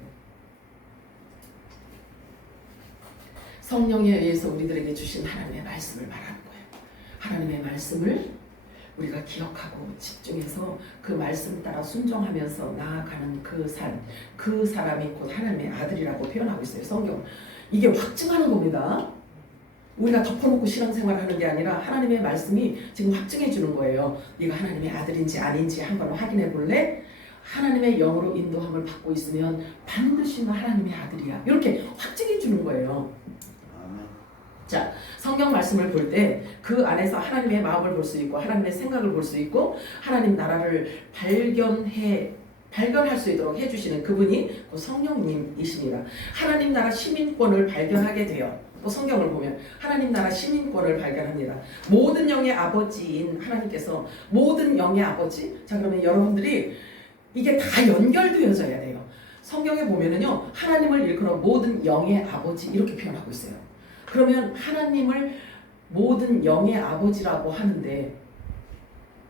성령에 의해서 우리들에게 주신 하나님의 말씀을 말하는 거예요. 하나님의 말씀을 우리가 기억하고 집중해서 그 말씀 따라 순종하면서 나아가는 그 삶, 그 사람이 곧 하나님의 아들이라고 표현하고 있어요. 성경. 이게 확증하는 겁니다. 우리가 덮어놓고 신앙생활하는 게 아니라 하나님의 말씀이 지금 확증해 주는 거예요. 네가 하나님의 아들인지 아닌지 한번 확인해 볼래? 하나님의 영으로 인도함을 받고 있으면 반드시 너 하나님의 아들이야. 이렇게 확증해 주는 거예요. 자, 성경 말씀을 볼 때 그 안에서 하나님의 마음을 볼 수 있고 하나님의 생각을 볼 수 있고 하나님 나라를 발견할 수 있도록 해주시는 그분이 성령님이십니다. 하나님 나라 시민권을 발견하게 돼요. 또 성경을 보면 하나님 나라 시민권을 발견합니다. 모든 영의 아버지인 하나님께서 모든 영의 아버지. 자, 그러면 여러분들이 이게 다 연결되어져야 돼요. 성경에 보면은요, 하나님을 일컬어 모든 영의 아버지 이렇게 표현하고 있어요. 그러면 하나님을 모든 영의 아버지라고 하는데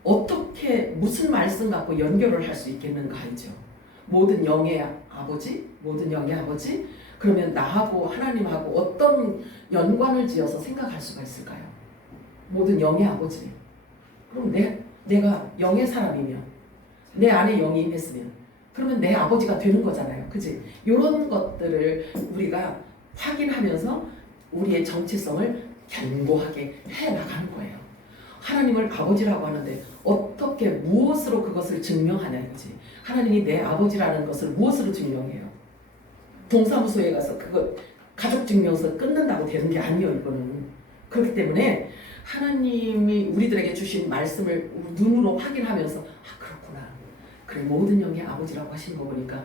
어떻게 무슨 말씀 갖고 연결을 할 수 있겠는가 하죠. 모든 영의 아버지, 모든 영의 아버지. 그러면 나하고 하나님하고 어떤 연관을 지어서 생각할 수가 있을까요? 모든 영의 아버지. 그럼 내가 영의 사람이면 내 안에 영이 임했으면 그러면 내 아버지가 되는 거잖아요. 그치? 이런 것들을 우리가 확인하면서 우리의 정체성을 견고하게 해나가는 거예요. 하나님을 아버지라고 하는데 어떻게 무엇으로 그것을 증명하냐 이거지. 하나님이 내 아버지라는 것을 무엇으로 증명해요? 동사무소에 가서 그거 가족증명서 끊는다고 되는 게 아니에요. 이거는. 그렇기 때문에 하나님이 우리들에게 주신 말씀을 눈으로 확인하면서 그렇구나. 그래, 모든 영의 아버지라고 하신 거 보니까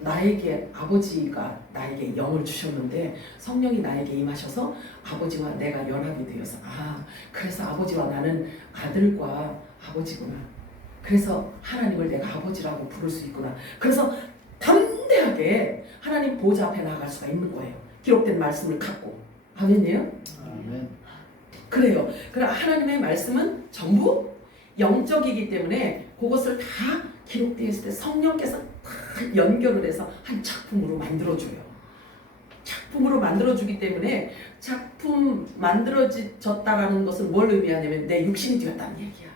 나에게 아버지가 나에게 영을 주셨는데 성령이 나에게 임하셔서 아버지와 내가 연합이 되어서 그래서 아버지와 나는 아들과 아버지구나. 그래서 하나님을 내가 아버지라고 부를 수 있구나. 그래서 담대하게 하나님 보좌 앞에 나아갈 수가 있는 거예요. 기록된 말씀을 갖고. 아멘이에요? 아멘. 그래요. 그러나 하나님의 말씀은 전부 영적이기 때문에 그것을 다 기록되어 있을 때 성령께서 다 연결을 해서 한 작품으로 만들어줘요. 작품으로 만들어주기 때문에 작품 만들어졌다라는 것은 뭘 의미하냐면 내 육신이 되었다는 얘기야.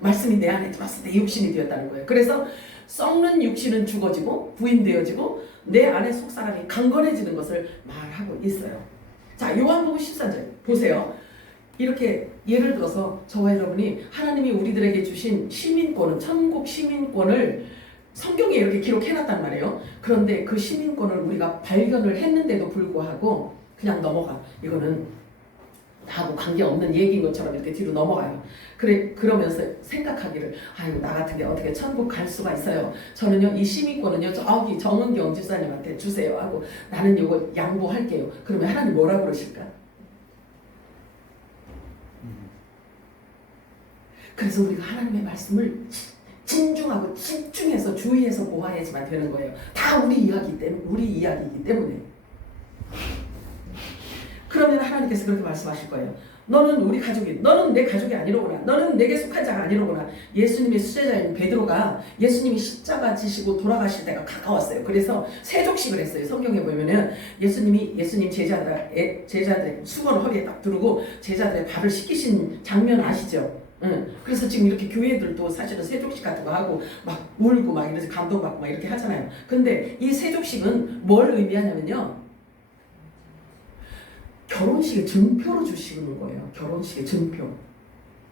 말씀이 내 안에 들어왔을 때 육신이 되었다는 거예요. 그래서 썩는 육신은 죽어지고 부인되어지고 내 안에 속사람이 강건해지는 것을 말하고 있어요. 자, 요한복음 13절 보세요. 이렇게 예를 들어서 저와 여러분이 하나님이 우리들에게 주신 시민권은 천국 시민권을 성경에 이렇게 기록해놨단 말이에요. 그런데 그 시민권을 우리가 발견을 했는데도 불구하고 그냥 넘어가. 이거는 나하고 관계없는 얘기인 것처럼 이렇게 뒤로 넘어가요. 그러면서 생각하기를 나 같은 게 어떻게 천국 갈 수가 있어요. 저는요 이 시민권은요 저기 정은경 집사님한테 주세요 하고 나는 이거 양보할게요. 그러면 하나님 뭐라 그러실까? 그래서 우리가 하나님의 말씀을 진중하고 집중해서 주의해서 보아야지만 되는 거예요. 다 우리 이야기이기 때문에. 그러면 하나님께서 그렇게 말씀하실 거예요. 너는 내 가족이 아니로구나. 너는 내게 속한 자가 아니로구나. 예수님의 수제자인 베드로가 예수님이 십자가 지시고 돌아가실 때가 가까웠어요. 그래서 세족식을 했어요. 성경에 보면은 예수님 제자들의 수건을 허리에 딱 두르고 제자들의 발을 씻기신 장면 아시죠? 그래서 지금 이렇게 교회들도 사실은 세족식 같은 거 하고 막 울고 막 이래서 감동받고 막 이렇게 하잖아요. 근데 이 세족식은 뭘 의미하냐면요. 결혼식의 증표로 주시는 거예요. 결혼식의 증표.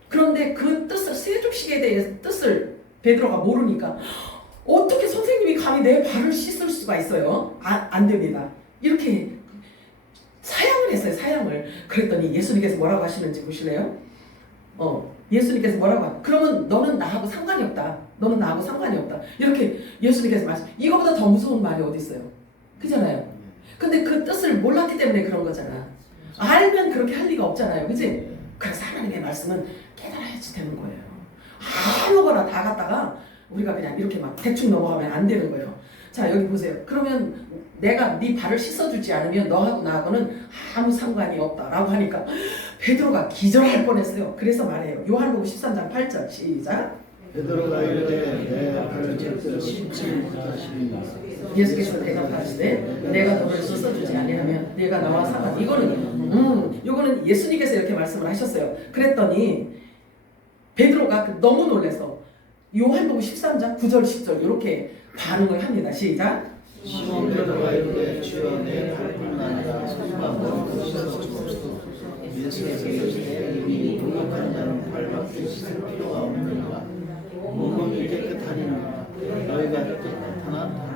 그런데 그 뜻을 세족식에 대해서 뜻을 베드로가 모르니까 어떻게 선생님이 감히 내 발을 씻을 수가 있어요? 안 됩니다. 이렇게 사양을 했어요. 사양을. 그랬더니 예수님께서 뭐라고 하시는지 보실래요? 예수님께서 뭐라고 하냐? 그러면 너는 나하고 상관이 없다. 너는 나하고 상관이 없다. 이렇게 예수님께서 말씀. 이거보다 더 무서운 말이 어디 있어요? 그잖아요. 근데 그 뜻을 몰랐기 때문에 그런 거잖아. 알면 그렇게 할 리가 없잖아요. 그치? 그래서 하나님의 말씀은 깨달아야지 되는 거예요. 아무거나 다 갖다가 우리가 그냥 이렇게 막 대충 넘어가면 안 되는 거예요. 자, 여기 보세요. 그러면 내가 네 발을 씻어주지 않으면 너하고 나하고는 아무 상관이 없다라고 하니까 베드로가 기절할 뻔했어요. 그래서 말해요. 요한복음 13장 8절 시작. 베드로가 이르되 내 발을 절대 씻지 못하시니 예수께서 대답하시되 내가 너를 씻어주지 아니하면 네가 나와 상관. 이거는 예수님께서 이렇게 말씀을 하셨어요. 그랬더니 베드로가 너무 놀라서 요한복음 13장 9절 10절 이렇게 반응을 합니다. 시작. 시몬 베드로가 이르되 주여 내 발뿐 아니라 손과 머리도 씻어주옵소서. 예수께서 이르시되 이미 목욕한 자는 발밖에 씻을 필요가 없느니라. 몸이 깨끗하니라. 너희가 깨끗하나?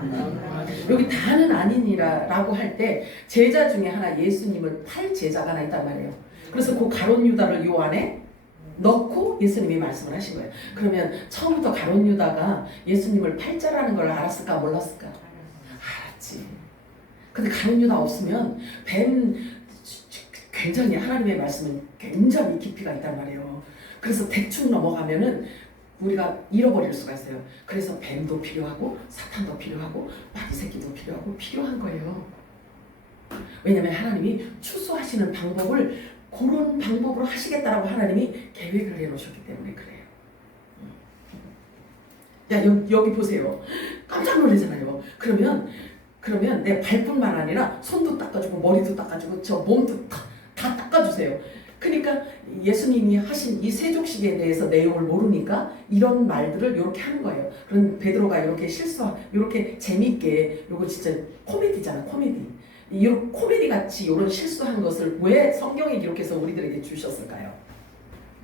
여기 다는 아니니라 라고 할 때 제자 중에 하나 예수님을 팔 제자가 하나 있단 말이에요. 그래서 그 가롯 유다를 요 안에 넣고 예수님이 말씀을 하신 거예요. 그러면 처음부터 가롯 유다가 예수님을 팔자라는 걸 알았을까 몰랐을까? 알았지. 근데 가롯 유다 없으면 굉장히 하나님의 말씀은 굉장히 깊이가 있단 말이에요. 그래서 대충 넘어가면은 우리가 잃어버릴 수가 있어요. 그래서 뱀도 필요하고 사탄도 필요하고 마귀 새끼도 필요한 거예요. 왜냐하면 하나님이 추수하시는 방법을 그런 방법으로 하시겠다라고 하나님이 계획을 해놓으셨기 때문에 그래요. 야 여기 보세요. 깜짝 놀라잖아요. 그러면 내 발뿐만 아니라 손도 닦아주고 머리도 닦아주고 저 몸도 다 닦아주세요. 그러니까 예수님이 하신 이 세족식에 대해서 내용을 모르니까 이런 말들을 이렇게 하는 거예요. 그럼 베드로가 이렇게 이렇게 재미있게, 이거 진짜 코미디잖아, 코미디. 이런 코미디 같이 이런 실수한 것을 왜 성경에 기록해서 우리들에게 주셨을까요?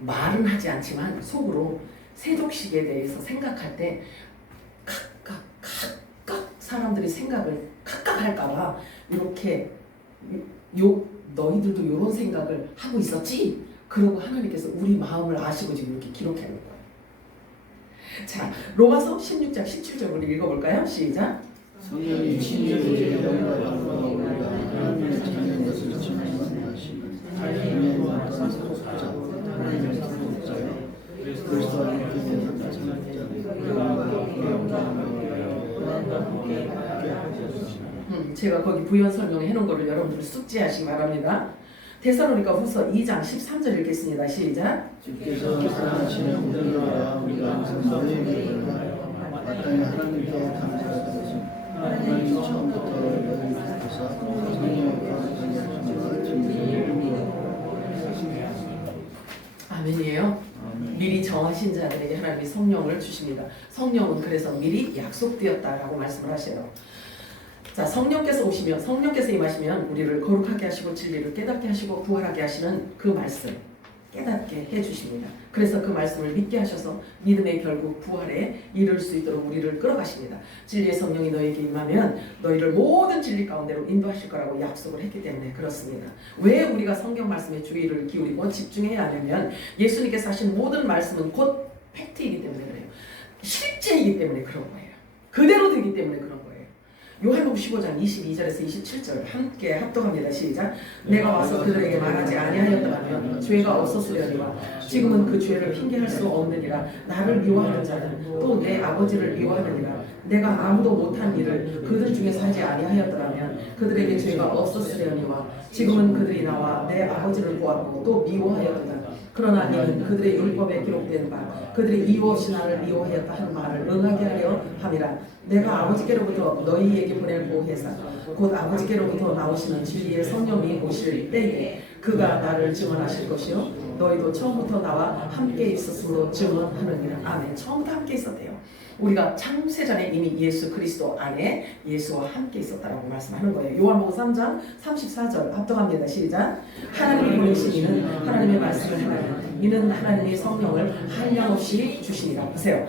말은 하지 않지만 속으로 세족식에 대해서 생각할 때 각각 사람들이 생각을 각각 할까봐 이렇게 너희들도 이런 생각을 하고 있었지? 그러고 하나님께서 우리 마음을 아시고 지금 이렇게 기록해 놓은 거예요. 자, 로마서 16장 17절을 읽어볼까요? 시작. 성령이 친히 영광으로 우리가 하나님의 자녀인 것을 증명하시니 하나님의 완전한 사역자, 하나님의 사역자여 그리스도와 함께 제가 거기 부연 설명해 놓은 거를 여러분들 숙지하시기 바랍니다. 데살로니가 후서 2장 13절 읽겠습니다. 시작. 주께서 사랑하시는 우리가 항상 너희에게 마땅히 하나님께 감사드리소. 하나님 처음부터 너희를 부르사 성령과 아멘이에요. 미리 정하신 자들에게 하나님이 성령을 주십니다. 성령은 그래서 미리 약속되었다라고 말씀을 하셔요. 자, 성령께서 오시면, 성령께서 임하시면 우리를 거룩하게 하시고 진리를 깨닫게 하시고 부활하게 하시는 그 말씀 깨닫게 해주십니다. 그래서 그 말씀을 믿게 하셔서 믿음의 결국 부활에 이를 수 있도록 우리를 끌어가십니다. 진리의 성령이 너에게 임하면 너희를 모든 진리 가운데로 인도하실 거라고 약속을 했기 때문에 그렇습니다. 왜 우리가 성경 말씀에 주의를 기울이고 집중해야 하냐면 예수님께서 하신 모든 말씀은 곧 팩트이기 때문에 그래요. 실제이기 때문에 그런 거예요. 그대로 되기 때문에 그런 거예요. 요한복음 15장 22절에서 27절 함께 합독합니다. 시작. 내가 와서 그들에게 말하지 아니하였더라면 죄가 없었으려니와 지금은 그 죄를 핑계할 수 없느니라. 나를 미워하는 자는 또 내 아버지를 미워하느니라. 내가 아무도 못한 일을 그들 중에서 하지 아니하였더라면 그들에게 죄가 없었으려니와 지금은 그들이 나와 내 아버지를 보았고 또 미워하였도다. 그러나 이는 그들의 율법에 기록된 바 그들이 이웃이 나를 미워하였다 하는 말을 응하게 하려 함이라. 내가 아버지께로부터 너희에게 보낼 보혜사 곧 아버지께로부터 나오시는 진리의 성령이 오실 때에 그가 나를 증언하실 것이요 너희도 처음부터 나와 함께 있었으므로 증언하느니라. 아멘. 처음부터 함께 있었대요. 우리가 창세전에 이미 예수 그리스도 안에 예수와 함께 있었다라고 말씀하는 거예요. 요한복음 3장 34절 합독합니다. 시작. 하나님이 보내신 이는 하나님의 말씀을 하나니 이는 하나님의 성령을 한량없이 주시니라. 보세요.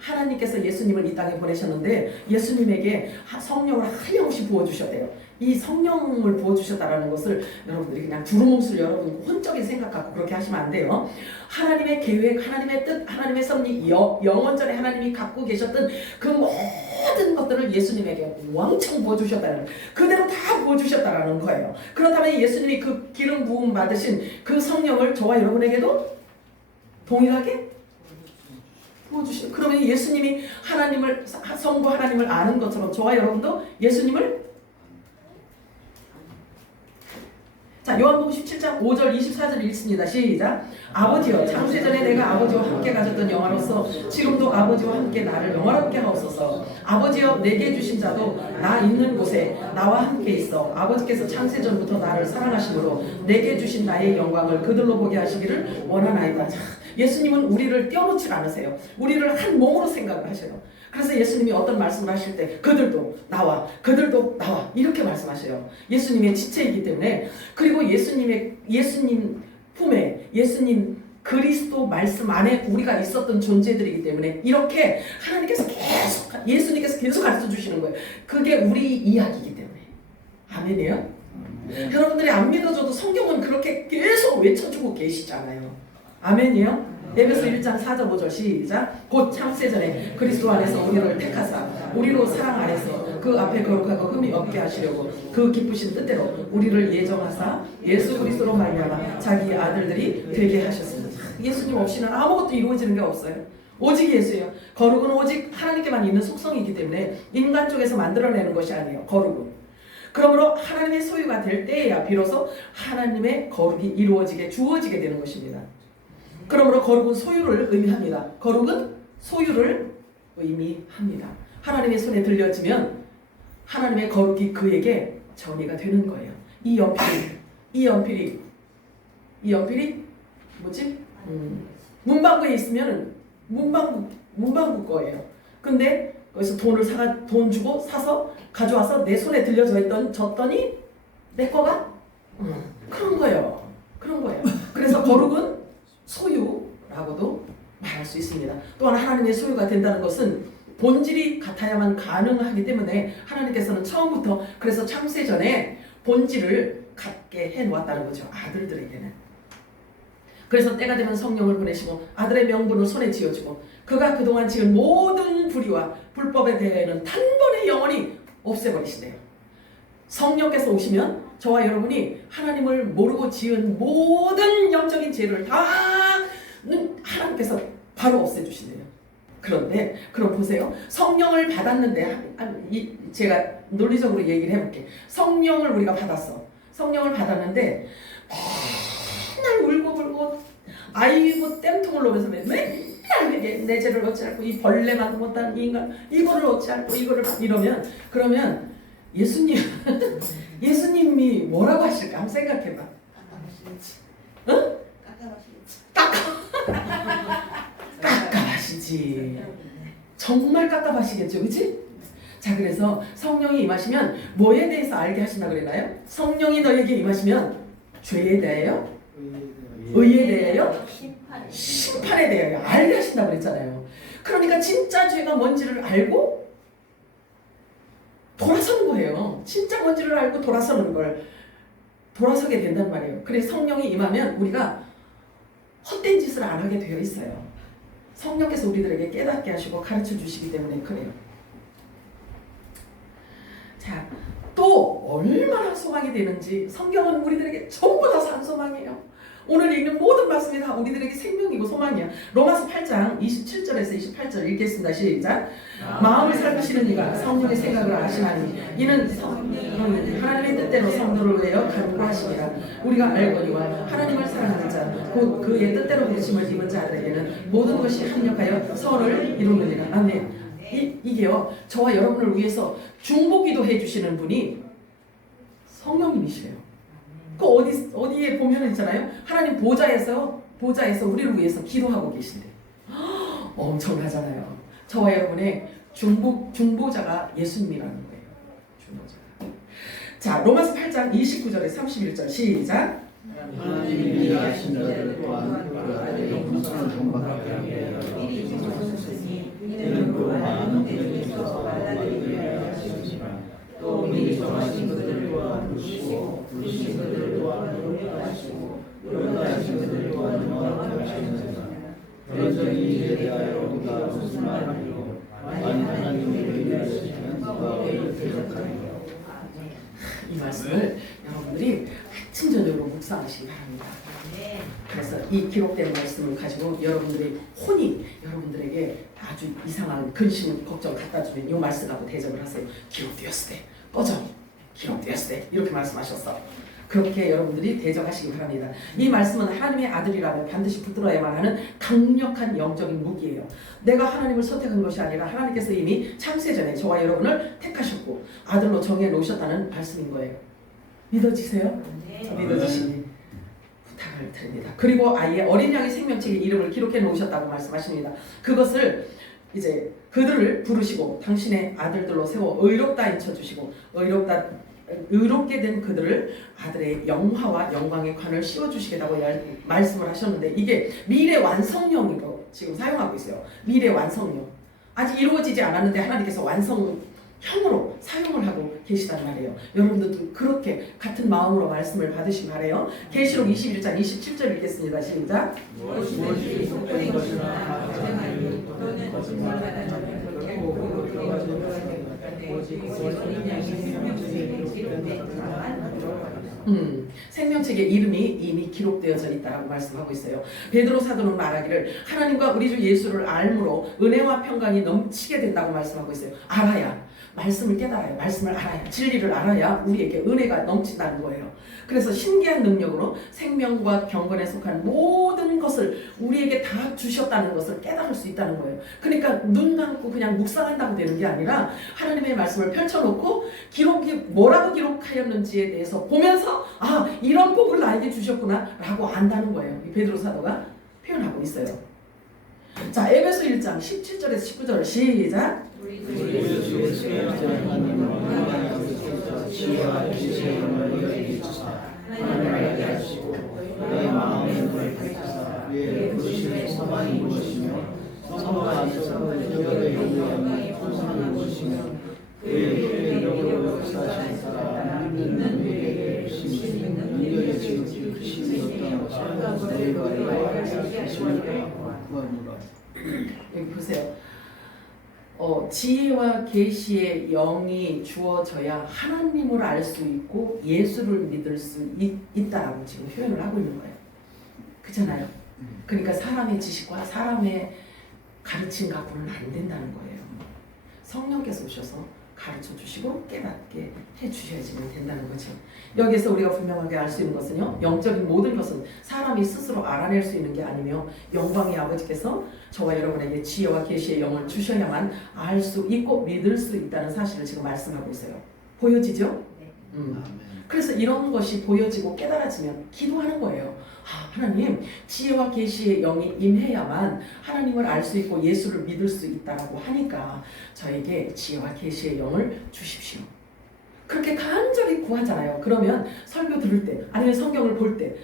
하나님께서 예수님을 이 땅에 보내셨는데 예수님에게 성령을 한량없이 부어주셨대요. 이 성령을 부어주셨다라는 것을 여러분들이 그냥 두루뭉술 여러분 혼적인 생각하고 그렇게 하시면 안 돼요. 하나님의 계획, 하나님의 뜻, 하나님의 섭리, 영원전에 하나님이 갖고 계셨던 그 모든 것들을 예수님에게 왕창 부어주셨다는, 그대로 다 부어주셨다라는 거예요. 그렇다면 예수님이 그 기름 부음 받으신 그 성령을 저와 여러분에게도 동일하게 부어주신, 그러면 예수님이 하나님을, 성부 하나님을 아는 것처럼 저와 여러분도 예수님을, 자, 요한복음 17장 5절 24절 읽습니다. 시작. 아버지여, 창세전에 내가 아버지와 함께 가졌던 영화로서 지금도 아버지와 함께 나를 영화롭게 하옵소서. 아버지여, 내게 주신 자도 나 있는 곳에 나와 함께 있어 아버지께서 창세전부터 나를 사랑하심으로 내게 주신 나의 영광을 그들로 보게 하시기를 원하나이다. 자, 예수님은 우리를 떼어놓지 않으세요. 우리를 한 몸으로 생각을 하셔요. 그래서 예수님이 어떤 말씀을 하실 때 그들도 나와 이렇게 말씀하셔요. 예수님의 지체이기 때문에. 그리고 예수님 품에 예수님 그리스도 말씀 안에 우리가 있었던 존재들이기 때문에 이렇게 예수님께서 계속 가르쳐 주시는 거예요. 그게 우리 이야기이기 때문에. 아멘이에요? 여러분들이 안 믿어줘도 성경은 그렇게 계속 외쳐주고 계시잖아요. 아멘이요? 에베소 1장 4절 5절 시작. 곧 창세전에 그리스도 안에서 우리를 택하사 우리로 사랑 안에서 그 앞에 거룩하고 흠이 없게 하시려고 그 기쁘신 뜻대로 우리를 예정하사 예수 그리스도로 말미암아 자기 아들들이 되게 하셨습니다. 예수님 없이는 아무것도 이루어지는 게 없어요. 오직 예수예요. 거룩은 오직 하나님께만 있는 속성이기 때문에 인간 쪽에서 만들어내는 것이 아니에요. 거룩은. 그러므로 하나님의 소유가 될 때에야 비로소 하나님의 거룩이 이루어지게 주어지게 되는 것입니다. 그러므로 거룩은 소유를 의미합니다. 거룩은 소유를 의미합니다. 하나님의 손에 들려지면 하나님의 거룩이 그에게 전이가 되는 거예요. 이 연필이 뭐지? 문방구에 있으면 문방구 거예요. 근데 거기서 돈 주고 사서 가져와서 내 손에 줬더니 내 거가 그런 거예요. 그래서 거룩은 소유라고도 말할 수 있습니다. 또한 하나님의 소유가 된다는 것은 본질이 같아야만 가능하기 때문에 하나님께서는 처음부터 그래서 창세전에 본질을 갖게 해놓았다는 거죠. 아들들에게는. 그래서 때가 되면 성령을 보내시고 아들의 명분을 손에 쥐어주고 그가 그동안 지은 모든 불의와 불법에 대해는 단번에 영원히 없애버리시네요. 성령께서 오시면 저와 여러분이 하나님을 모르고 지은 모든 영적인 죄를 다 하나님께서 바로 없애주시네요. 그런데 그럼 보세요. 성령을 받았는데 제가 논리적으로 얘기를 해볼게. 성령을 우리가 받았어. 성령을 받았는데 맨날 울고 아이고 땜통을 놓으면서 맨날 내 죄를 어찌할고 이 벌레만도 못한 이 인간 이거를 어찌할고 이거를 이러면 그러면 예수님이 뭐라고 하실까 한번 생각해봐. 응? 깝깝하시지. 정말 깝깝하시겠죠, 그치? 자, 그래서 성령이 임하시면 뭐에 대해서 알게 하신다 그랬나요? 성령이 너에게 임하시면 죄에 대하여, 의에 대하여, 심판에 대하여 알게 하신다고 그랬잖아요. 그러니까 진짜 죄가 뭔지를 알고 돌아서는 거예요. 진짜 뭔지를 알고 돌아서게 된단 말이에요. 그래서 성령이 임하면 우리가 헛된 짓을 안 하게 되어 있어요. 성령께서 우리들에게 깨닫게 하시고 가르쳐 주시기 때문에 그래요. 자, 또 얼마나 소망이 되는지 성경은 우리들에게 전부 다 산 소망이에요. 오늘 읽는 모든 말씀이 다 우리들에게 생명이고 소망이야. 로마서 8장 27절에서 28절 읽겠습니다. 시작. 마음을 살피시는 이가 성령의 생각을 아시나니 이는 하나님의 뜻대로 성도를 위하여 간구하시니라. 우리가 알거니와 하나님을 사랑하는 자 곧 그의 뜻대로 부르심을 입은 자들에게는 모든 것이 합력하여 선을 이루느니라. 아멘. 이게요, 저와 여러분을 위해서 중보기도 해주시는 분이 성령님이시래요. 그 어디에 보면 있잖아요. 하나님 보좌에서 우리를 위해서 기도하고 계신대. 엄청나잖아요. 저와 여러분의 중보자가 예수님이라는 거예요. 중보자가. 자, 로마서 8장 29절에 31절 시작. 하나님이 하신 자들 또한 그 아들의 형상을 본받게 하며 이는 그 많은 분들이 있어서 받아들이게 하시니라. 또 미리 정하신 그들을 또한 부르시고 부르신 그들을 또한 용납하시고 용납하신 그들을 또한 영원하게 하시느니라. 그러저니 이에 대하여 우리가 무슨 말하리요? 만일 하나님이 우리를 하시면 누가 우리를 대적하리요? 이 말씀을 여러분들이 아침 저녁으로 묵상하시기 바랍니다. 그래서 이 기록된 말씀을 가지고 여러분들이 혼이 여러분들에게 아주 이상한 근심, 걱정 갖다 주면 이 말씀하고 대접을 하세요. 기록되었을 때 꺼져. 기록되었을 때 이렇게 말씀하셨어. 그렇게 여러분들이 대적하시기 바랍니다. 이 말씀은 하나님의 아들이라면 반드시 붙들어야만 하는 강력한 영적인 무기예요. 내가 하나님을 선택한 것이 아니라 하나님께서 이미 창세 전에 저와 여러분을 택하셨고 아들로 정해 놓으셨다는 말씀인 거예요. 믿어지세요? 믿어지시니 부탁을 드립니다. 그리고 아예 어린 양의 생명책에 이름을 기록해 놓으셨다고 말씀하십니다. 그것을 이제 그들을 부르시고 당신의 아들들로 세워 의롭다 인쳐주시고 의롭게 된 그들을 아들의 영화와 영광의 관을 씌워주시겠다고 말씀을 하셨는데 이게 미래 완성형으로 지금 사용하고 있어요. 미래 완성형. 아직 이루어지지 않았는데 하나님께서 완성형으로 사용을 하고 계시단 말이에요. 여러분들도 그렇게 같은 마음으로 말씀을 받으시기 바래요. 계시록 21장 27절 읽겠습니다. 시작. 무엇이 속된 것이나 가증하니 또는 거짓말하는 생명책에 이름이 이미 기록되어져 있다라고 말씀하고 있어요. 베드로 사도는 말하기를 하나님과 우리 주 예수를 알므로 은혜와 평강이 넘치게 된다고 말씀하고 있어요. 알아야, 말씀을 깨달아야, 말씀을 알아야, 진리를 알아야 우리에게 은혜가 넘친다는 거예요. 그래서 신기한 능력으로 생명과 경건에 속한 모든 것을 우리에게 다 주셨다는 것을 깨달을 수 있다는 거예요. 그러니까 눈 감고 그냥 묵상한다고 되는 게 아니라 하나님의 말씀을 펼쳐놓고 기록이 뭐라고 기록하였는지에 대해서 보면서 아, 이런 복을 나에게 주셨구나 라고 안다는 거예요. 이 베드로 사도가 표현하고 있어요. 자, 에베소 1장 17절에서 19절 시작. 우리 주 예수의 지혜와 계시의 영을 너희에게 주사 하나님을 알게 하시고 너희 마음의 눈을 밝히사 그의 부르심의 소망이 무엇이며 성도 안에서 그들의 영광이 풍성이 무엇이며 그의 희생력으로 역사하신 사람 믿는 우리에게 주신 능력의 지극히 크심이 어떤 것을 너희가 알게 하시니까 그거니라. 여기 보세요. 지혜와 계시의 영이 주어져야 하나님을 알 수 있고 예수를 믿을 수 있다라고 지금 표현을 하고 있는 거예요. 그렇잖아요. 그러니까 사람의 지식과 사람의 가르침 갖고는 안 된다는 거예요. 성령께서 오셔서 가르쳐 주시고 깨닫게 해 주셔야지만 된다는 거죠. 여기서 우리가 분명하게 알 수 있는 것은요, 영적인 모든 것은 사람이 스스로 알아낼 수 있는 게 아니며 영광의 아버지께서 저와 여러분에게 지혜와 계시의 영을 주셔야만 알 수 있고 믿을 수 있다는 사실을 지금 말씀하고 있어요. 보여지죠? 그래서 이런 것이 보여지고 깨달아지면 기도하는 거예요. 하나님, 지혜와 계시의 영이 임해야만 하나님을 알 수 있고 예수를 믿을 수 있다라고 하니까 저에게 지혜와 계시의 영을 주십시오. 그렇게 간절히 구하잖아요. 그러면 설교 들을 때 아니면 성경을 볼 때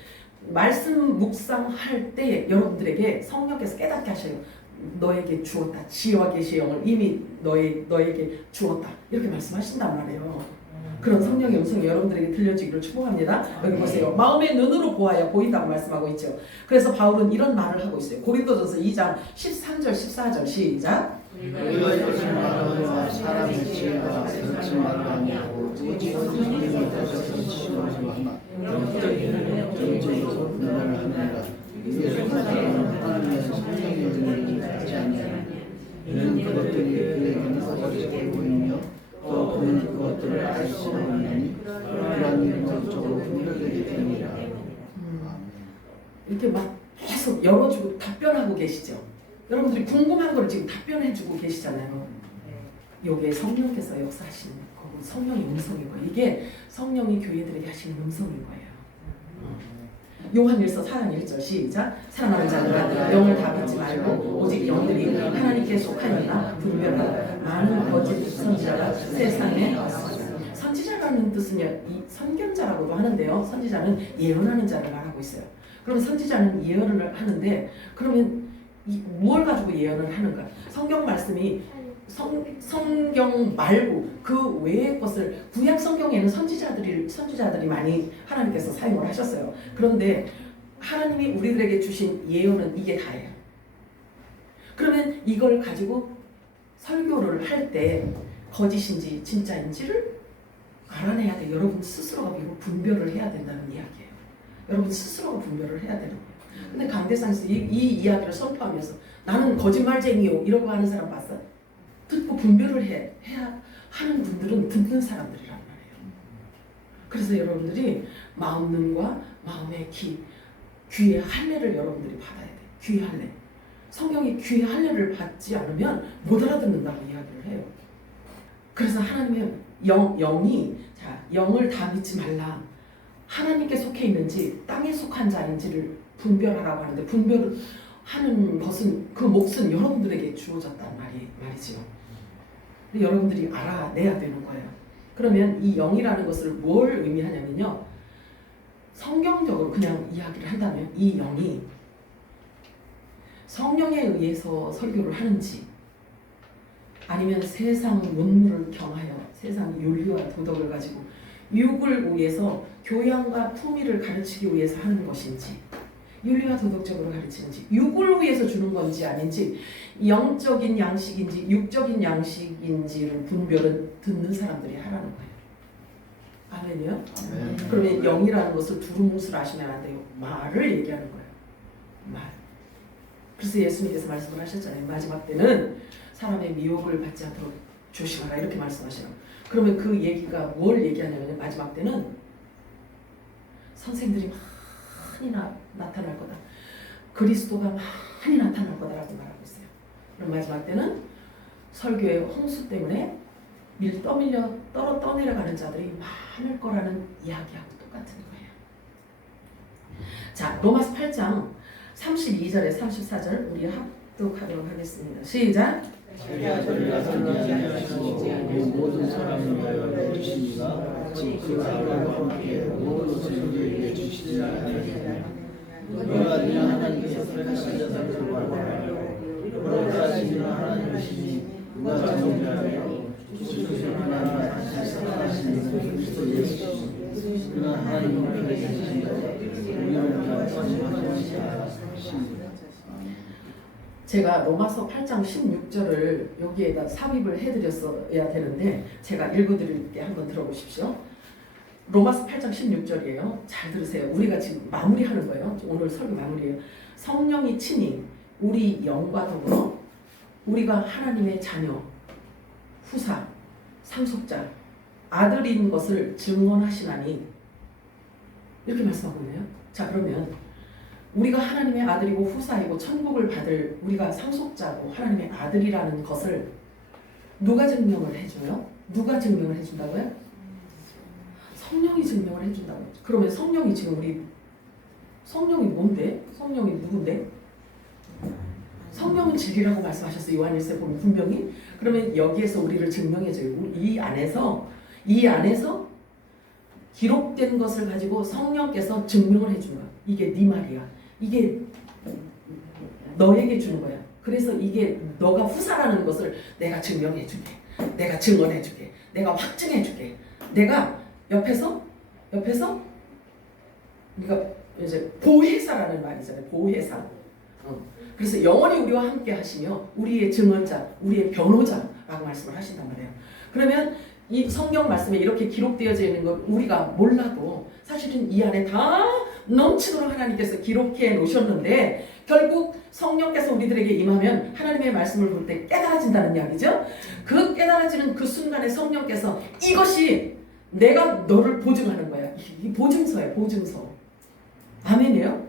말씀 묵상할 때 여러분들에게 성령께서 깨닫게 하셔요. 너에게 주었다. 지혜와 계시의 영을 이미 너에게 주었다. 이렇게 말씀하신단 말이에요. 그런 성령의 음성이 여러분들에게 들려지기를 축복합니다. 여기 보세요. 마음의 눈으로 보아야 보인다고 말씀하고 있죠. 그래서 바울은 이런 말을 하고 있어요. 고린도전서 2장 13절 14절 시작. 우리가 이것을 말하노라 사람의 지혜가 그렇지 말을 아니하고 오직 성령이 하셔서 지시하시고 하나 영적으로 분별을 하느니라. 이게 사람은 하나님의 성령의 은혜를 받지 아니하니 이는 그것들이 그에게는 어리게 보이며 또 그는 그것들을 알 수 없느니 그러한 일은 영적으로 분별되게 됩니다. 이렇게 막 계속 열어주고 답변하고 계시죠. 여러분들이 궁금한 걸 지금 답변해주고 계시잖아요. 여기에 성령께서 역사하시는 거고 성령의 음성이고 이게 성령이 교회들에게 하시는 음성인 거예요. 요한일서 4장 1절 시작. 사랑하는 자들아 영을 다 믿지 말고 오직 영들이 하나님께 속하니까 분별하라. 많은 거짓 선지자가 세상에 왔습니다. 선지자라는 뜻은요, 이 선견자라고도 하는데요. 선지자는 예언하는 자를 말하고 있어요. 그럼 선지자는 예언을 하는데 그러면 무엇을 가지고 예언을 하는가? 성경 말씀이 성경 말고 그 외의 것을 구약 성경에는 선지자들이 많이 하나님께서 사용을 하셨어요. 그런데 하나님이 우리들에게 주신 예언은 이게 다예요. 그러면 이걸 가지고 설교를 할 때 거짓인지 진짜인지를 알아내야 돼. 여러분 스스로가 비록 분별을 해야 된다는 이야기예요. 여러분 스스로가 분별을 해야 되는 거예요. 근데 강대상에서 이 이야기를 선포하면서 나는 거짓말쟁이요 이러고 하는 사람 봤어? 듣고 분별을 해야 하는 분들은 듣는 사람들이란 말이에요. 그래서 여러분들이 마음 눈과 마음의 귀의 할례를 여러분들이 받아야 돼. 귀의 할례. 성경이 귀의 할례를 받지 않으면 못 알아듣는다고 이야기를 해요. 그래서 하나님의 영이 영을 다 믿지 말라. 하나님께 속해 있는지 땅에 속한 자인지를 분별하라고 하는데, 분별하는 것은 그 몫은 여러분들에게 주어졌단 말이지요. 여러분들이 알아내야 되는 거예요. 그러면 이 영이라는 것을 뭘 의미하냐면요, 성경적으로 그냥 이야기를 한다면 이 영이 성령에 의해서 설교를 하는지, 아니면 세상 문물을 경하여 세상 윤리와 도덕을 가지고 육을 위해서 교양과 품위를 가르치기 위해서 하는 것인지, 윤리와 도덕적으로 가르치는지, 육을 위해서 주는 건지 아닌지, 영적인 양식인지 육적인 양식인지를 분별은 듣는 사람들이 하라는 거예요. 아멘이요? 아멘. 그러면 영이라는 것을 두루뭉술 아시면 안 돼요. 말을 얘기하는 거예요. 말. 그래서 예수님께서 말씀을 하셨잖아요. 마지막 때는 사람의 미혹을 받지 않도록 조심하라, 이렇게 말씀하시라고. 그러면 그 얘기가 뭘 얘기하냐면, 마지막 때는 선생들이 많이 나타날 거다. 그리스도가 많이 나타날 거다라고 말하고 있어요. 그럼 마지막 때는 설교의 홍수 때문에 떠내려가는 자들이 많을 거라는 이야기하고 똑같은 거예요. 자, 로마서 8장 32절에 34절 우리 합독하도록 하겠습니다. 시작. 자기가 저희가 선지하지 않으시고 그 모든 사람을 위하여 해주시니가 즉 그 아들과 함께 모든 것을 우리에게 주시지 않으시냐. 너희가 네 하나님께서 택하신 자들을 구하라. 너희까지는 하나님이시니 누가 정죄하며 주시는 하나님 다시 살아나시는 그리스도 예수. 그는 하나님 편에 계신 자 우리를 위하여 하신 자십니다. 제가 로마서 8장 16절을 여기에다 삽입을 해드렸어야 되는데 제가 읽어드릴게, 한번 들어보십시오. 로마서 8장 16절이에요. 잘 들으세요. 우리가 지금 마무리하는 거예요. 오늘 설교 마무리예요. 성령이 친히 우리 영과 더불어 우리가 하나님의 자녀, 후사, 상속자, 아들인 것을 증언하시나니, 이렇게 말씀하고 있네요. 자, 그러면 우리가 하나님의 아들이고 후사이고 천국을 받을 우리가 상속자고 하나님의 아들이라는 것을 누가 증명을 해줘요? 누가 증명을 해준다고요? 성령이 증명을 해준다고요. 그러면 성령이 지금 성령이 뭔데? 성령이 누군데? 성령은 진리라고 말씀하셨어요. 요한일서에 보면 분명히. 그러면 여기에서 우리를 증명해줘요. 이 안에서 기록된 것을 가지고 성령께서 증명을 해준 거야. 이게 네 말이야. 이게 너에게 주는 거야. 그래서 이게 너가 후사라는 것을 내가 증명해주게, 내가 증언해주게, 내가 확증해주게, 내가 옆에서 우리가 이제 보혜사라는 말이잖아요. 보혜사. 그래서 영원히 우리와 함께 하시며 우리의 증언자, 우리의 변호자라고 말씀을 하신단 말이에요. 그러면 이 성경 말씀에 이렇게 기록되어져 있는 걸 우리가 몰라도 사실은 이 안에 다 넘치도록 하나님께서 기록해 놓으셨는데, 결국 성령께서 우리들에게 임하면 하나님의 말씀을 볼 때 깨달아진다는 이야기죠. 그 깨달아지는 그 순간에 성령께서 이것이 내가 너를 보증하는 거야. 이 보증서예요. 보증서. 아멘이에요?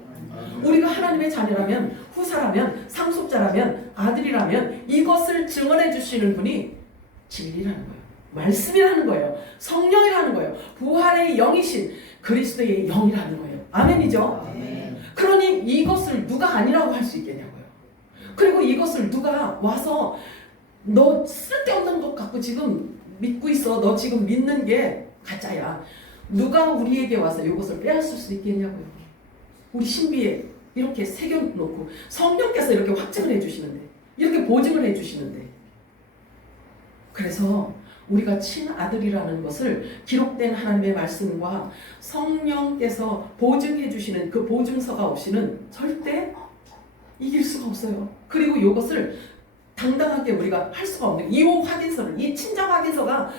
우리가 하나님의 자녀라면, 후사라면, 상속자라면, 아들이라면 이것을 증언해 주시는 분이 진리라는 거예요. 말씀이라는 거예요. 성령이라는 거예요. 부활의 영이신 그리스도의 영이라는 거예요. 아멘이죠? 아멘. 그러니 이것을 누가 아니라고 할 수 있겠냐고요. 그리고 이것을 누가 와서 너 쓸데없는 것 갖고 지금 믿고 있어, 너 지금 믿는 게 가짜야, 누가 우리에게 와서 이것을 빼앗을 수 있겠냐고요. 우리 신비에 이렇게 새겨놓고 성령께서 이렇게 확증을 해주시는데, 이렇게 보증을 해주시는데, 그래서 우리가 친아들이라는 것을 기록된 하나님의 말씀과 성령께서 보증해 주시는 그 보증서가 없이는 절대 이길 수가 없어요. 그리고 이것을 당당하게 우리가 할 수가 없는, 이 확인서를, 이 친자 확인서가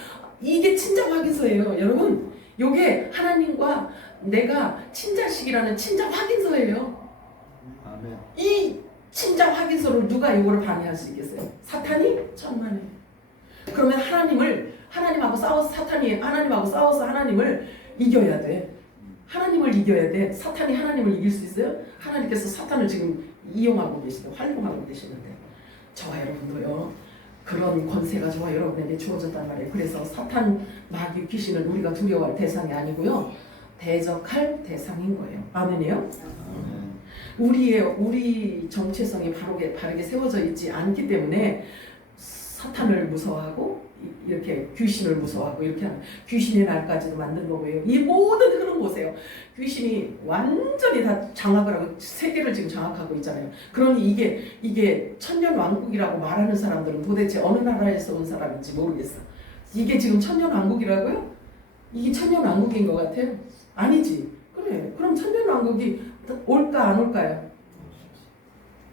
이게 친자 확인서예요. 여러분, 이게 하나님과 내가 친자식이라는 친자 확인서예요. 아멘. 이 친자 확인서를 누가 이거를 방해할 수 있겠어요? 사탄이? 천만에. 그러면 하나님하고 싸워서 하나님을 이겨야 돼. 하나님을 이겨야 돼. 사탄이 하나님을 이길 수 있어요? 하나님께서 사탄을 지금 이용하고 계시는데, 활용하고 계시는데, 저와 여러분도요, 그런 권세가 저와 여러분에게 주어졌단 말이에요. 그래서 사탄, 마귀, 귀신은 우리가 두려워할 대상이 아니고요, 대적할 대상인 거예요. 아멘이요? 우리 정체성이 바르게 세워져 있지 않기 때문에 사탄을 무서워하고 이렇게 귀신을 무서워하고 이렇게 하는, 귀신의 날까지도 만든 거고요. 이 모든 흐름 보세요. 귀신이 완전히 다 장악을 하고 세계를 지금 장악하고 있잖아요. 그러니 이게 천년왕국이라고 말하는 사람들은 도대체 어느 나라에서 온 사람인지 모르겠어. 이게 지금 천년왕국이라고요? 이게 천년왕국인 것 같아요? 아니지. 그래. 그럼 천년왕국이 올까 안 올까요?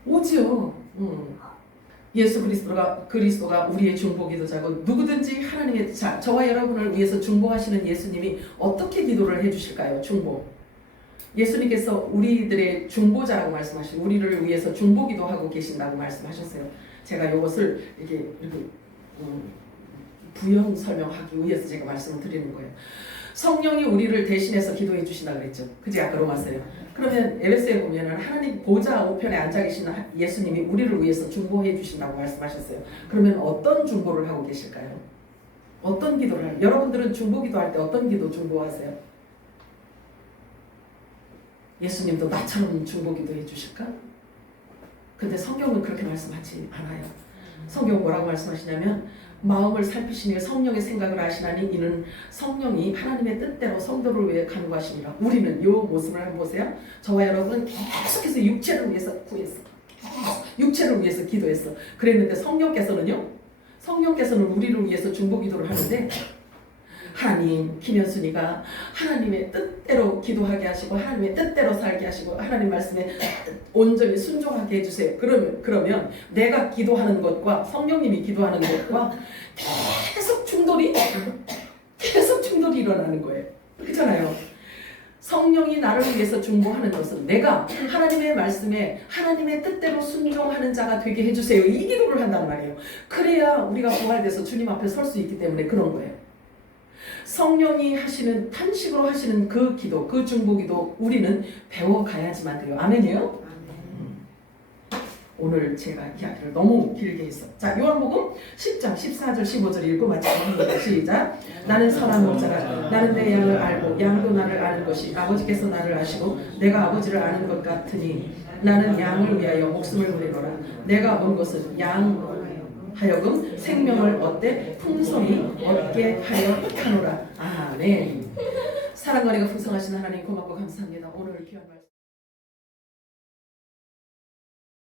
오지요. 예수 그리스도가 우리의 중보기도자고, 누구든지 하나님의, 저와 여러분을 위해서 중보하시는 예수님이 어떻게 기도를 해주실까요? 중보. 예수님께서 우리들의 중보자라고 말씀하시고 우리를 위해서 중보기도하고 계신다고 말씀하셨어요. 제가 이것을 이렇게 부연 설명하기 위해서 제가 말씀을 드리는 거예요. 성령이 우리를 대신해서 기도해 주신다 그랬죠. 그지? 아까 로마서요. 그러면 에베소에 보면은 하나님 보좌 우편에 앉아 계신 예수님이 우리를 위해서 중보해 주신다고 말씀하셨어요. 그러면 어떤 중보를 하고 계실까요? 어떤 기도를 하요? 여러분들은 중보기도 할 때 어떤 기도 중보하세요? 예수님도 나처럼 중보기도 해 주실까? 근데 성경은 그렇게 말씀하지 않아요. 성경 뭐라고 말씀하시냐면, 마음을 살피시니 성령의 생각을 아시나니 이는 성령이 하나님의 뜻대로 성도를 위해 간구하시니라. 우리는 이 모습을 한번 보세요. 저와 여러분은 계속해서 육체를 위해서 구했어. 육체를 위해서 기도했어. 그랬는데 성령께서는 우리를 위해서 중보기도를 하는데, 하나님, 김현순이가 하나님의 뜻대로 기도하게 하시고 하나님의 뜻대로 살게 하시고 하나님 말씀에 온전히 순종하게 해주세요. 그러면 내가 기도하는 것과 성령님이 기도하는 것과 계속 충돌이 일어나는 거예요. 그렇잖아요. 성령이 나를 위해서 중보하는 것은 내가 하나님의 말씀에 하나님의 뜻대로 순종하는 자가 되게 해주세요. 이 기도를 한단 말이에요. 그래야 우리가 부활돼서 주님 앞에 설 수 있기 때문에 그런 거예요. 성령이 하시는, 탄식으로 하시는 그 기도, 그 중보기도 우리는 배워가야지만 돼요. 아멘이요? 오늘 제가 이야기를 너무 길게 했어. 자, 요한복음 10장 14절 15절 읽고 마치겠습니다. 시작. 나는 선한 목자라. 나는 내 양을 알고 양도 나를 아는 것이 아버지께서 나를 아시고 내가 아버지를 아는 것 같으니 나는 양을 위하여 목숨을 버리노라. 내가 온 것은 양 하여금 생명을 얻되 풍성히 얻게 하여 하노라. 아멘. 사랑과 은혜가 풍성하신 하나님 고맙고 감사합니다. 오늘 귀한 말씀